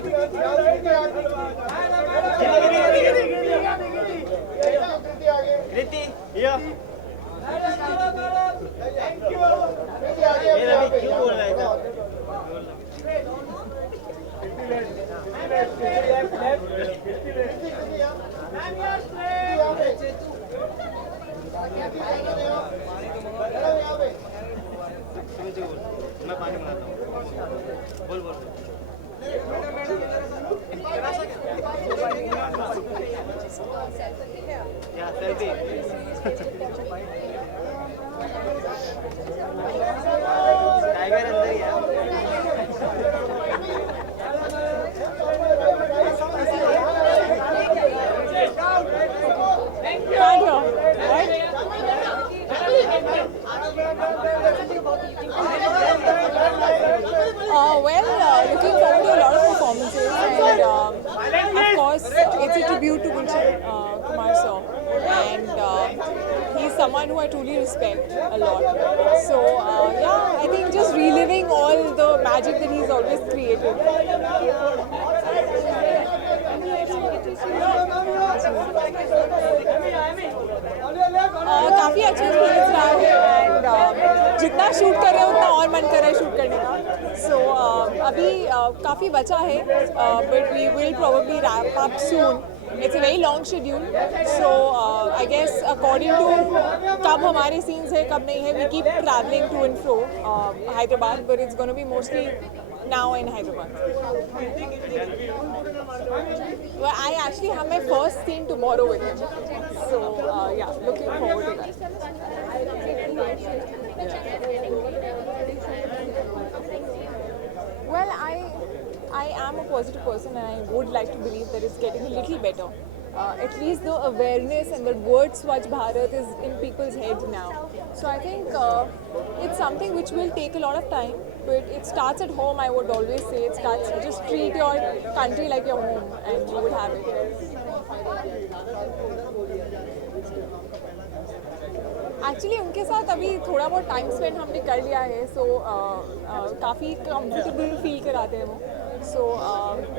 कृति ये रवि क्यों बोल रहा है इधर? मैं पानी मंगाता हूँ। बोल बोल या सेल्फी टाइगर अंदर ही है। Looking forward to a lot of performances, and of course it's a tribute to Gulshan Kumar sir, and he's someone who I truly respect a lot. So yeah, I think just reliving all the magic that he's always created. काफ़ी अच्छा experience रहा है, and जितना shoot कर रहे हैं उतना और मन कर रहा है शूट करने का. सो अभी काफ़ी बचा है, but we will probably wrap up soon. It's a very long schedule, so I guess according to कब हमारे सीन्स है कब नहीं है, we keep travelling to and fro Hyderabad, but it's gonna be mostly now in Hyderabad. Well, I actually have my first scene tomorrow with him, so yeah, looking forward to that. Well, I am a positive person, and I would like to believe that it's getting a little better. At least the awareness and the word Swachh Bharat is in people's heads now. So I think it's something which will take a lot of time, but it starts at home. I would always say it starts. Just treat your country like your home, and you would have it. Actually उनके साथ अभी थोड़ा बहुत time spend हमने कर लिया है, सो काफ़ी कंफर्टेबल फील कराते हैं वो. So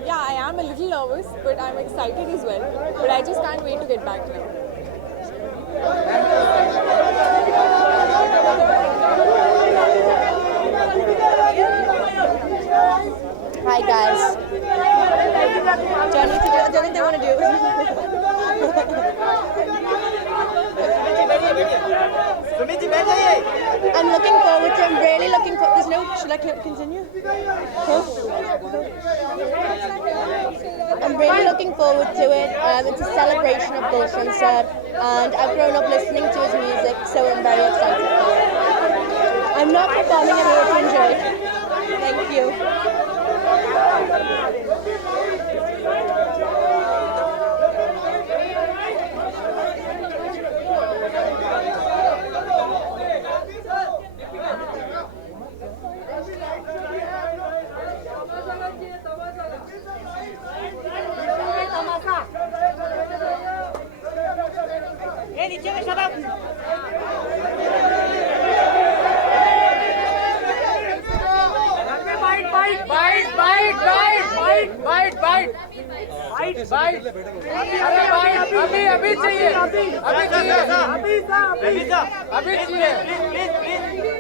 yeah, I am a little nervous, but I'm excited as well. But I just can't wait to get back now. Hi guys. Don't think they want to do it. I'm looking forward to. I'm really looking forward. There's no. Should I continue? Huh? I'm really looking forward to it. It's a celebration of Gulshan sir, and I've grown up listening to his music, so I'm very excited for it. I'm not performing. I'm here to enjoy it. Thank you.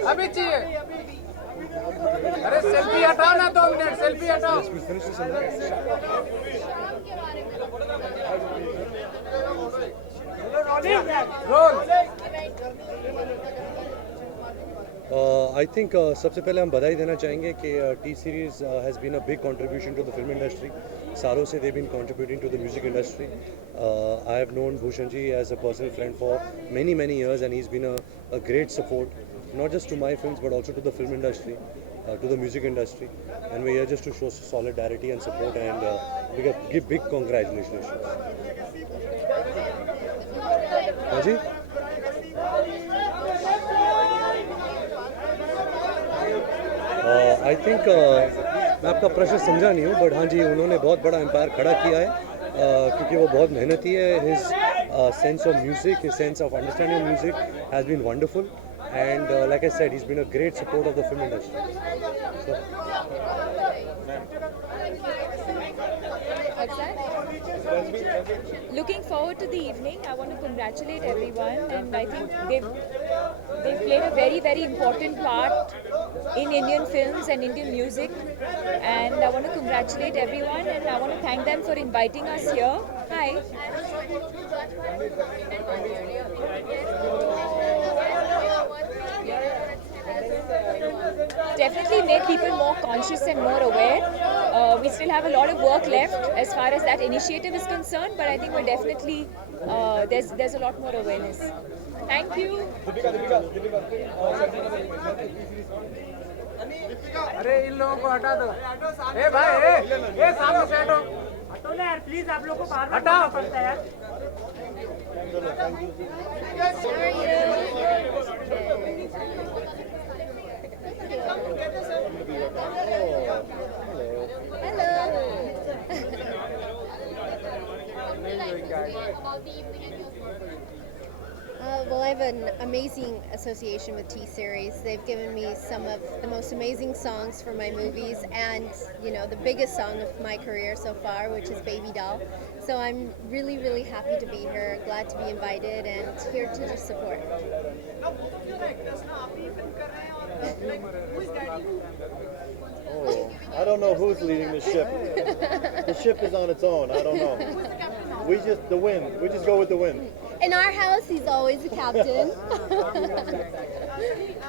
अभी चाहिए अरे selfie हटाओ ना 2 minute selfie हटाओ I think सबसे पहले हम बधाई देना चाहेंगे कि T series has been a big contribution to the film industry. सालों से they've been contributing to the music industry. I have known Bhushan ji as a personal friend for many years, and he's been a great support, not just to my films but also to the film industry, to the music industry. And we're here just to show solidarity and support and give big congratulations. Haji? I think मैं आपका प्रश्न समझा नहीं हूँ, but हाँ जी उन्होंने बहुत बड़ा एम्पायर खड़ा किया है क्योंकि वो बहुत मेहनती है. His sense of music, his sense of understanding music has been wonderful, and like I said, he has been a great support of the film industry. Looking forward to the evening. I want to congratulate everyone, and I think they've played a very important part in Indian films and Indian music, and I want to congratulate everyone, and I want to thank them for inviting us here. Hi. Definitely make people more conscious and more aware. We still have a lot of work left as far as that initiative is concerned, but I think we're definitely there's a lot more awareness. Thank you. अरे इन लोगों को हटा दो. ए भाई ए सामने से हटो. हटो ना यार प्लीज, आप लोगों को बाहर हटाओ पड़ता है यार. Well, I have an amazing association with T-Series. They've given me some of the most amazing songs for my movies, and the biggest song of my career so far, which is Baby Doll. So I'm really happy to be here, glad to be invited, and here to just support. Oh, I don't know who's leading the ship. The ship is on its own. I don't know. We just go with the wind. In our house, he's always the captain.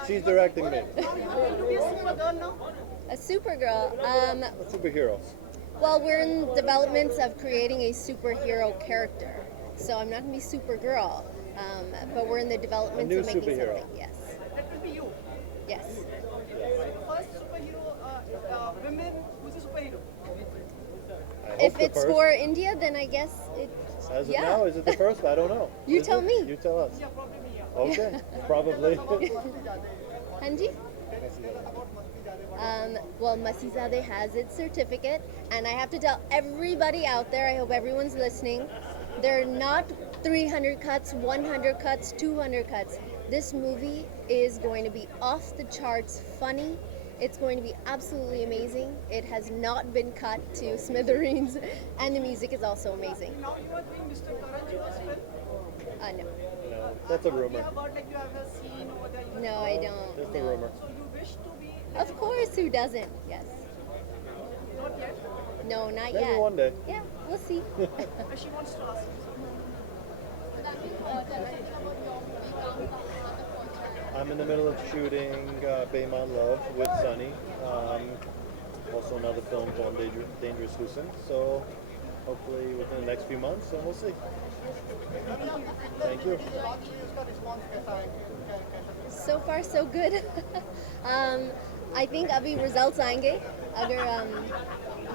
She's directing me. A Supergirl. A superhero. Well, we're in developments of creating a superhero character. So I'm not going to be Supergirl, but we're in the developments of making superhero. something. Yes. That will be you. Yes. First superhero, women, who's a superhero? If it's for India, then I guess it. As of now, is it the first? I don't know. You tell me. You tell us. Yeah, probably. Yeah. Okay, probably. Hanji? Well, Masizadeh has its certificate, and I have to tell everybody out there, I hope everyone's listening, there are not 300 cuts, 100 cuts, 200 cuts. This movie is going to be off the charts funny. It's going to be absolutely amazing. It has not been cut to smithereens, and the music is also amazing. Now you are doing Mr. Karanju's film. No. No, that's a rumor. About like you have a scene over there. No, I don't. Just a No. rumor. So you wish to be. Of course, who doesn't? Yes. Not yet. No, not Maybe yet. one day. Yeah, we'll see. She wants to ask. I'm in the middle of shooting Bayman Love with Sunny. Also another film called Dangerous Hussein. So hopefully within the next few months, and we'll see. Thank you. So far, so good. I think अभी results आएंगे अगर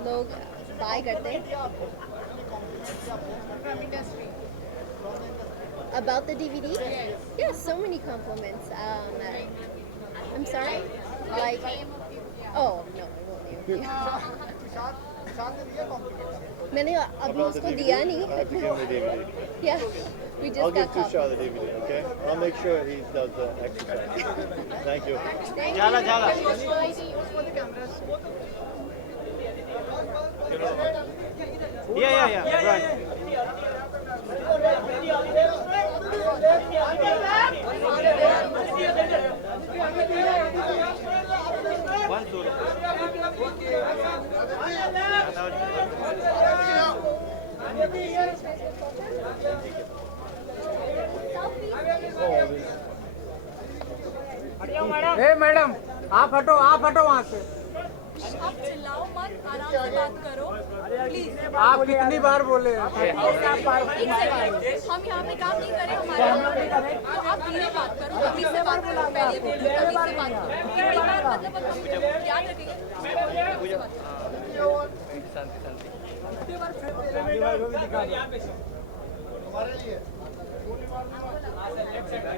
लोग buy करते about the DVD. Yeah, so many compliments. I'm sorry. Like, oh no, I won't name you. मैंने अभी About the उसको DVD? दिया नहीं. I have to give him the DVD. Yeah, we just I'll got give copies. Tushar the DVD, okay? I'll make sure he does the exercise. Thank you. Jala, jala. Yeah. Right. One solo. A madam, आप हटो वहाँ से। आप चिल्लाओ मत, आराम से बात करो प्लीज। आप कितनी बार बोले? हम यहाँ पे काम नहीं करें, हमारे तो आप धीरे बात करो, तभी से बात करो, पहले बोलो तभी से बात करो। कितनी बार मतलब हम याद रखेंगे।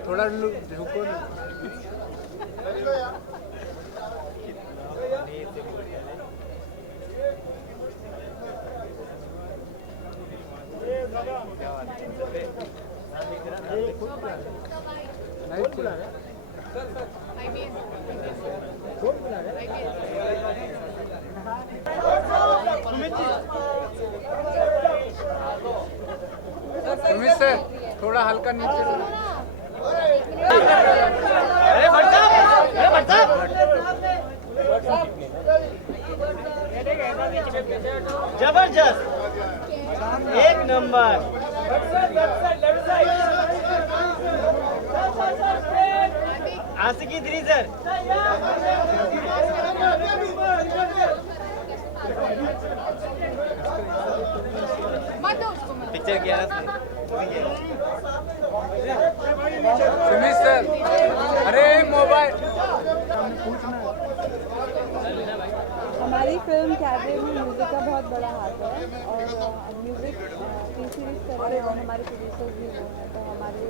थोड़ा रुको ना। सुमित सर, थोड़ा हल्का नीचे। अरे बढ़ता। जबरदस्त, एक नंबर। आशिकी 3 सर। पिक्चर किया ना सुमित सर, अरे मोबाइल। हमारी फिल्म कैबरे में म्यूज़िक का बहुत बड़ा हाथ है और म्यूज़िक टी सीरीज कर रहे हैं और हमारे प्रोड्यूसर भी वो हैं, तो हमारे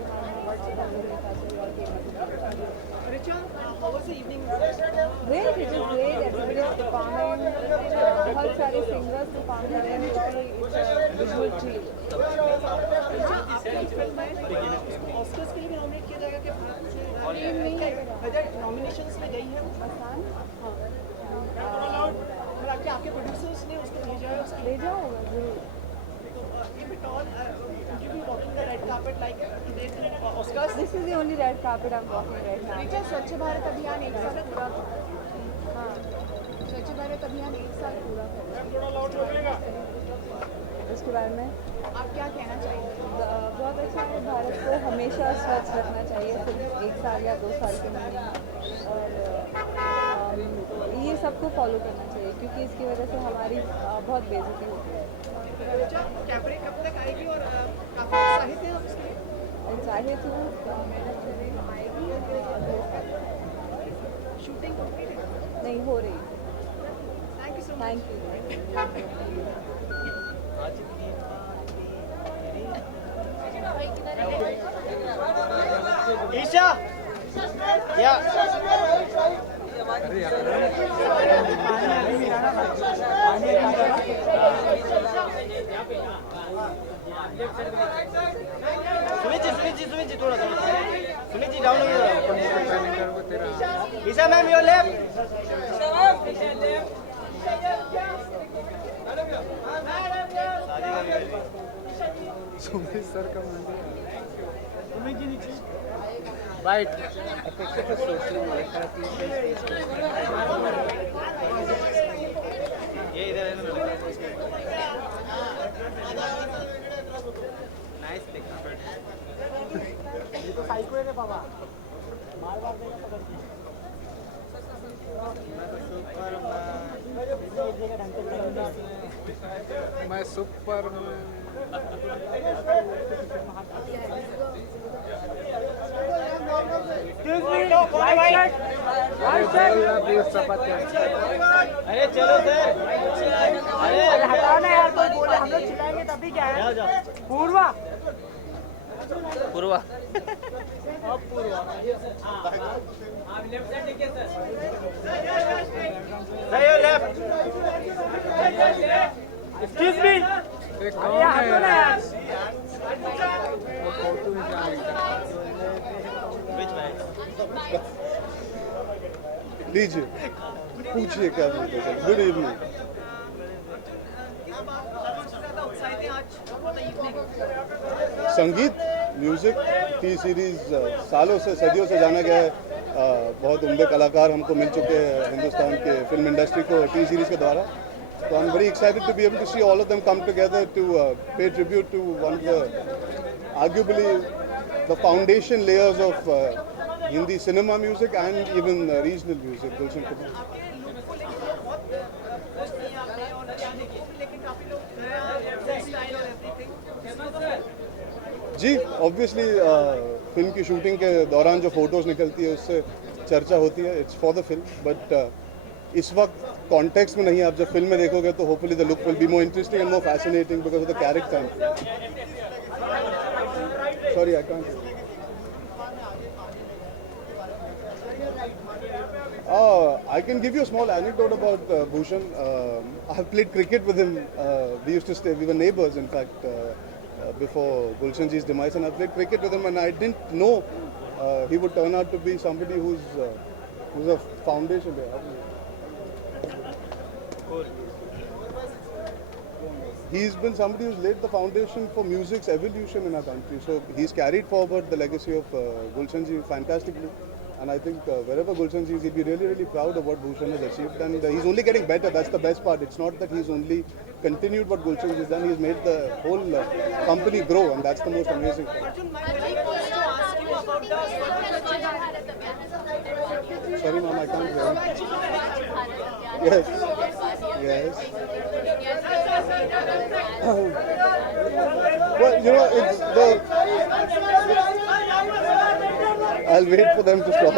Richa, how was the evening? Great, it is great. Everybody is performing. बहुत सारे singers perform कर रहे हैं, visual treat. ऑस्कर्स के लिए भी नॉमिनेट किया जाएगा कि भारत से नहीं है नॉमिनेशंस में गई है आसान कि आपके प्रोड्यूसर्स ने उसको भेजा है उसको भेजा होगा जरूर if at all would you be walking the red carpet like today Oscars? This is the only red carpet I'm walking right now. Richa, स्वच्छ भारत अभियान 1 साल पूरा हाँ स्वच्छ भारत अभियान 1 साल पूरा उसके बारे में आप क्या कहना चाहेंगे? बहुत अच्छा है, भारत को हमेशा स्वच्छ रखना चाहिए, सिर्फ 1 साल या 2 साल के लिए नहीं। और ये सबको फॉलो करना चाहिए क्योंकि इसकी वजह से हमारी बहुत बेइज्जती होती है। रिचा, कैबरे कब तक आएगी और काफ़ी उत्साहित हैं आप उसके लिए? उत्साहित हूँ, आएगी शूटिंग कंप्लीट है? नहीं हो रही। Thank you so much. Thank you. Isha या सुमित जी थोड़ा सुमित जी डाउन हो गया। Isha ma'am your left. Sumit sir का मंदिर। सुमित जी नीचे। Right. Effective social ये इधर है ना नाइस देखा ये तो साइको है रे बाबा मार मार देगा पकड़ के मैं सुपर अरे चलो सर अरे हटाओ ना यार कोई बोले हम लोग चिल्लाएंगे तभी क्या है पूर्वा पूर्वा अब पूर्वा आप लेफ्ट साइड देखिए सर सही हो लेफ्ट एक्सक्यूज मी कौन है यार? लीजिए पूछिए क्या बोलते हैं गुड इवनिंग संगीत म्यूजिक टी सीरीज सालों से सदियों से जाना गया है बहुत उम्दे कलाकार हमको मिल चुके हैं हिंदुस्तान के फिल्म इंडस्ट्री को टी सीरीज के द्वारा तो I am very excited to be able to see all of them come together to pay tribute to one of the arguably the foundation layers of Hindi cinema music and even regional music. Gulshan Kumar. जी obviously film की shooting के दौरान जो photos निकलती है उससे चर्चा होती है it's for the film but इस वक्त कॉन्टेक्स्ट में नहीं आप जब फिल्म में देखोगे तो hopefully the look will be more interesting and more fascinating because of the character sorry I can't I can give you a small anecdote about Bhushan. I have played cricket with him. We used to stay. We were neighbors, in fact, before Gulshan ji's demise. And I played cricket with him, and I didn't know he would turn out to be somebody who's a foundation there. He's been somebody who's laid the foundation for music's evolution in our country. So he's carried forward the legacy of Gulshan ji fantastically. And I think wherever Gulshan ji is, he'll be really, really proud of what Bhushan has achieved. And he's only getting better. That's the best part. It's not that he's only continued what Gulshan ji has done. He's made the whole company grow, and that's the most amazing part. Sorry, ma'am, I can't hear. Yes. Yes. Well, you know, it's the... I'll wait for them to stop.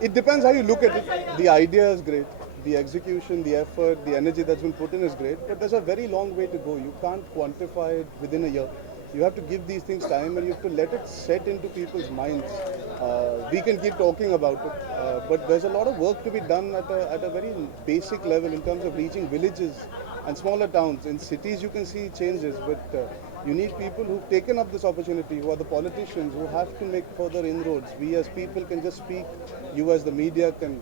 It depends how you look at it. The idea is great. The execution, the effort, the energy that's been put in is great. But there's a very long way to go. You can't quantify it within a year. You have to give these things time and you have to let it set into people's minds. We can keep talking about it, but there's a lot of work to be done at a very basic level in terms of reaching villages and smaller towns. In cities you can see changes, but you need people who've taken up this opportunity, who are the politicians, who have to make further inroads. We as people can just speak, you as the media can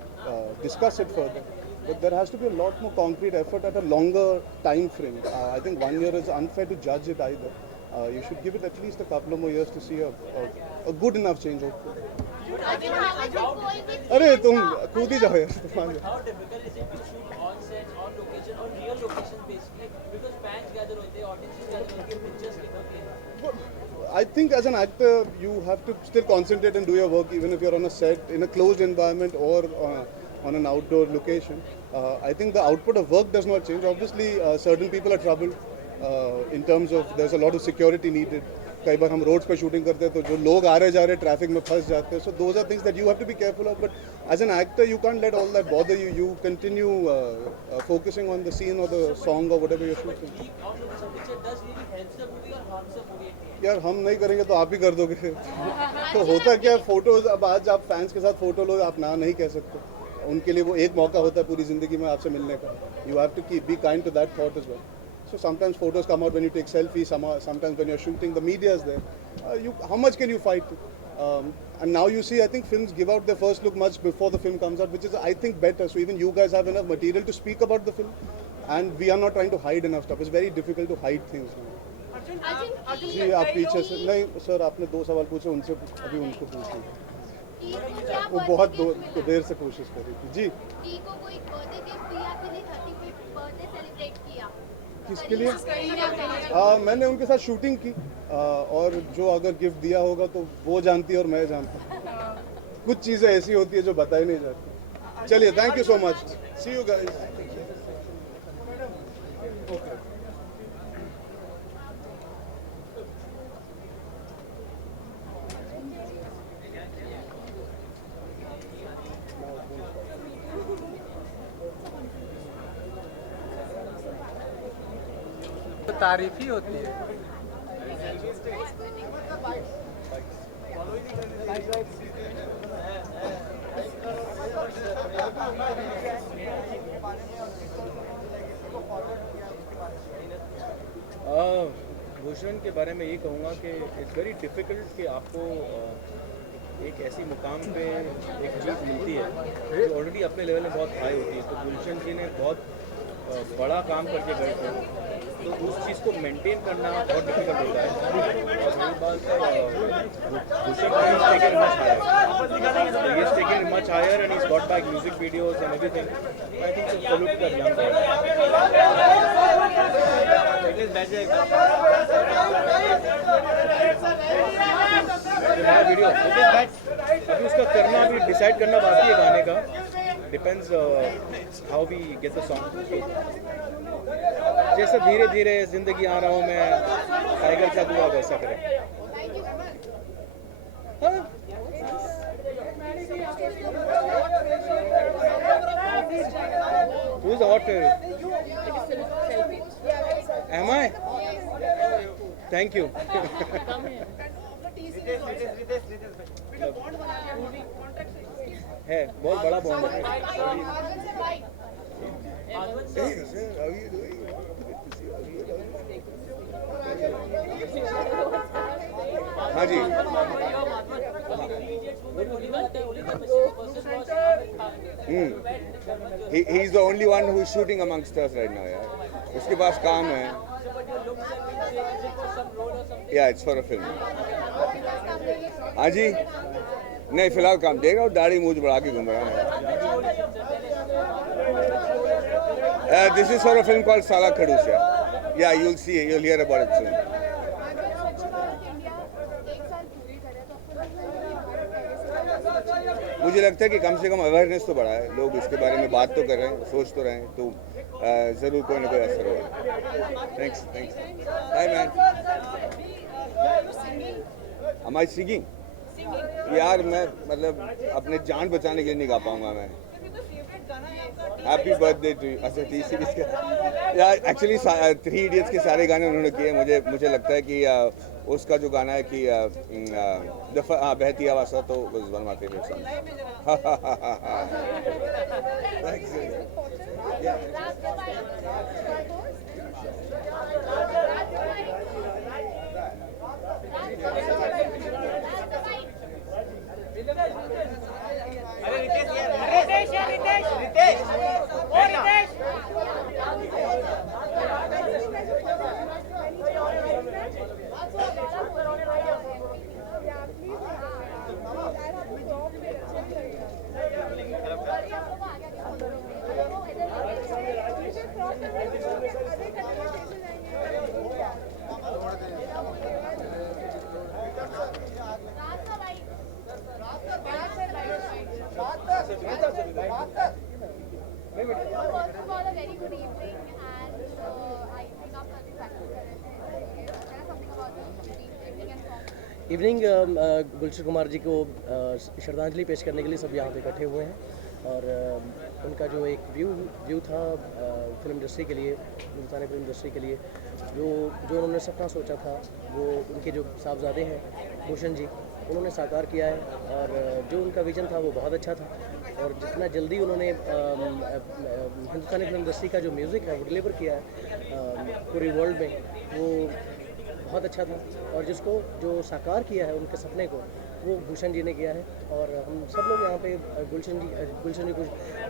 discuss it further. But there has to be a lot more concrete effort at a longer time frame. I think 1 year is unfair to judge it either. You should give it at least a couple of more years to see a good enough change, hopefully. अरे तुम कूद ही जाओ यार तुम्हारे How difficult is it to shoot on set, on location, on real locations basically? Because fans gather होते हैं, audiences gather होते हैं, pictures निकलते हैं. I think as an actor you have to still concentrate and do your work even if you're on a set in a closed environment or on an outdoor location. I think the output of work does not change. Obviously certain people are troubled in terms of there's a lot of security needed. कई बार हम roads पे shooting करते हैं तो जो लोग आ रहे जा रहे ट्रैफिक में फंस जाते हैं. So those are things that you have to be careful of. But as an actor you can't let all that bother you. You continue focusing on the scene or the song or whatever you're shooting. यार हम नहीं करेंगे तो आप ही कर दोगे. तो होता क्या फोटोज अब आज आप फैंस के साथ फोटो लो आप ना नहीं कह सकते. उनके लिए वो एक मौका होता है पूरी जिंदगी में आपसे मिलने का. You have to be kind to that thought as well. So sometimes photos come out when you take selfies, sometimes when you're shooting, the media is there. How much can you fight? And now you see, I think films give out their first look much before the film comes out, which is, I think, better. So even you guys have enough material to speak about the film, and we are not trying to hide enough stuff. It's very difficult to hide things now. जी आप पीछे से नहीं sir आपने 2 सवाल पूछे उनसे अभी उनको पूछिए. वो बहुत देर से कोशिश कर रही थी जी। टी को कोई बर्थडे गिफ्ट दिया कि नहीं, 35th बर्थडे सेलिब्रेट किया? किसके लिए? मैंने उनके साथ शूटिंग की और जो अगर गिफ्ट दिया होगा तो वो जानती है और मैं जानता हूँ। कुछ चीज़ें ऐसी होती है जो बताई नहीं जाती। चलिए, thank you so much, see you guys. तो तारीफ ही होती है। भूषण के बारे में ये कहूँगा कि इट्स वेरी डिफ़िकल्ट कि आपको एक ऐसी मुकाम पे एक चीज़ मिलती है जो ऑलरेडी अपने लेवल में बहुत हाई होती है। तो गुलशन जी ने बहुत बड़ा काम करके गए थे, तो उस चीज़ को मेंटेन करना बहुत डिफिकल्ट होता है। और मेरी बात Bhushan is taken much higher and he's got back music videos and everything. I think so salute that young guy. नया वीडियो अभी उसका करना, अभी डिसाइड करना बाकी है गाने का। Depends how we get the song. जैसे धीरे धीरे जिंदगी आ रहा हूँ मैं, टाइगर का दुआ वैसा करें। Who's the hot favorite? Am I? Thank you. है बहुत बड़ा बॉन्ड है। हाँ जी, he is the only one who is shooting amongst us right now यार। उसके पास काम है। Yeah, it's for a film. हाँ जी, नहीं फिलहाल काम देगा और दाढ़ी मूंछ बढ़ा के घूम रहा है। This is for a film called Sala Khadusha. Yeah, you'll see, you'll hear about it soon. मुझे लगता है कि कम से कम अवेयरनेस तो बढ़ा है, लोग इसके बारे में बात तो कर रहे हैं, सोच तो रहे हैं, तो ज़रूर कोई ना कोई असर होगा। Thanks thanks. हाय मैन, हमारी सिंगिंग यार, मैं मतलब अपने जान बचाने के लिए नहीं गा पाऊंगा मैं। Happy birthday to you. अच्छा, टी सीरीज का यार, एक्चुअली 3 इडियट्स के सारे गाने उन्होंने किए। मुझे लगता है कि उसका जो गाना है कि बहती आवाज़, तो was one of my favourite song. Evening Gulshan Kumar ji को श्रद्धांजलि पेश करने के लिए सब यहाँ पे इकट्ठे हुए हैं और उनका जो एक व्यू था फिल्म इंडस्ट्री के लिए, हिंदुस्तानी फिल्म इंडस्ट्री के लिए, जो उन्होंने सपना सोचा था, वो उनके जो साहबजादे हैं भूषण जी, उन्होंने साकार किया है। और जो उनका विजन था वो बहुत अच्छा था और जितना जल्दी उन्होंने हिंदुस्तानी फिल्म इंडस्ट्री का जो म्यूज़िक है वो डिलीवर किया है पूरी वर्ल्ड में, वो बहुत अच्छा था। और जिसको जो साकार किया है उनके सपने को, वो भूषण जी ने किया है। और हम सब लोग यहाँ पे गुलशन जी को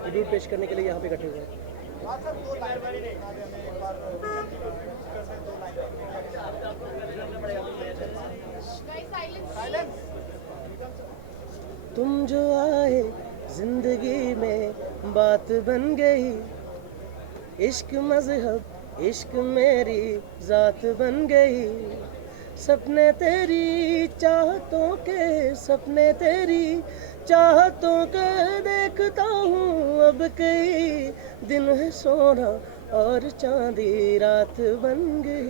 ट्रिब्यूट पेश करने के लिए यहाँ पे इकट्ठे हुए हैं। तुम जो आए जिंदगी में बात बन गई, इश्क मजहब इश्क मेरी जात बन गई, सपने तेरी चाहतों के, सपने तेरी चाहतों के देखता हूँ अब कई दिन है सोना और चांदी रात बन गई।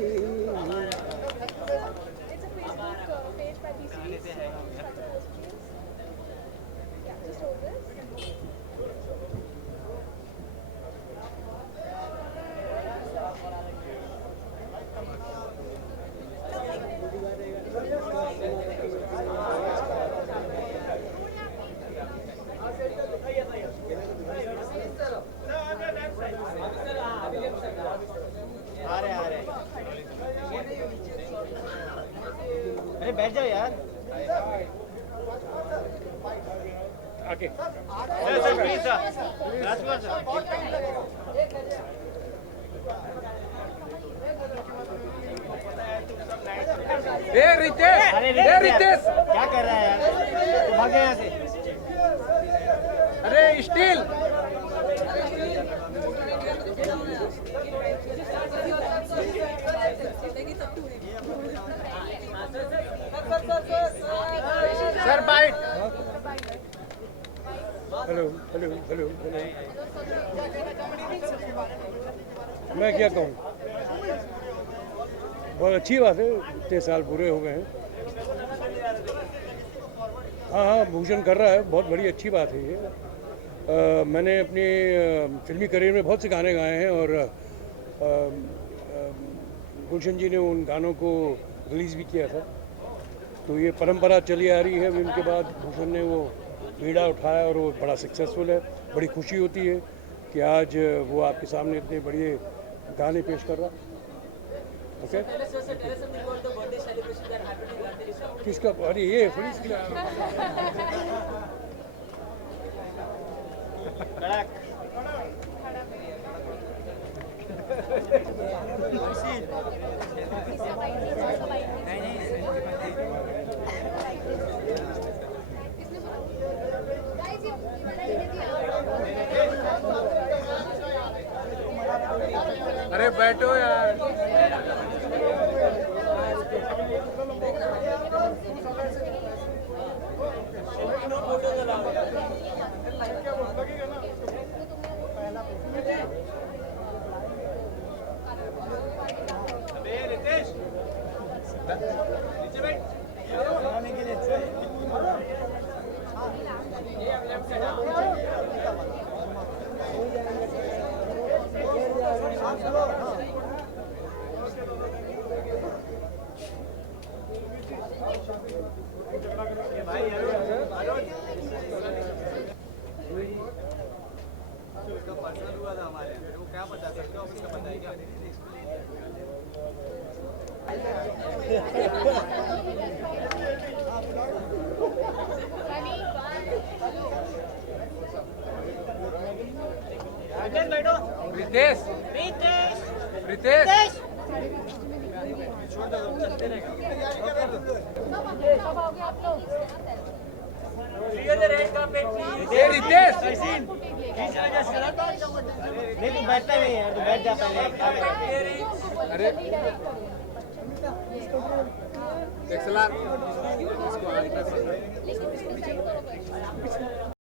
अरे बैठ जाओ यार। आगे sir please sir, Rajkumar sir. Ritesh, अरे रितेश क्या कर रहा है यार, तो भाग यहाँ से। अरे steel sir bite. Hello hello hello hello, मैं क्या कहूँ, बहुत अच्छी बात है, इतने साल पूरे हो गए हैं। हाँ हाँ, भूषण कर रहा है, बहुत बड़ी अच्छी बात है ये। मैंने अपनी फिल्मी करियर में बहुत से गाने गाए हैं और गुलशन जी ने उन गानों को रिलीज़ भी किया था, तो ये परंपरा चली आ रही है। उनके बाद भूषण ने वो बीड़ा उठाया और वो बड़ा सक्सेसफुल है। बड़ी खुशी होती है कि आज वो आपके सामने इतने बढ़िया गाने पेश कर रहा। ओके, किसका? अरे ये थोड़ी अरे बैठो यार। रितेश, रितेश ये रितेश नहीं तू बैठता नहीं है, तू बैठ जा पहले। अरे एक्सलार इसको आगे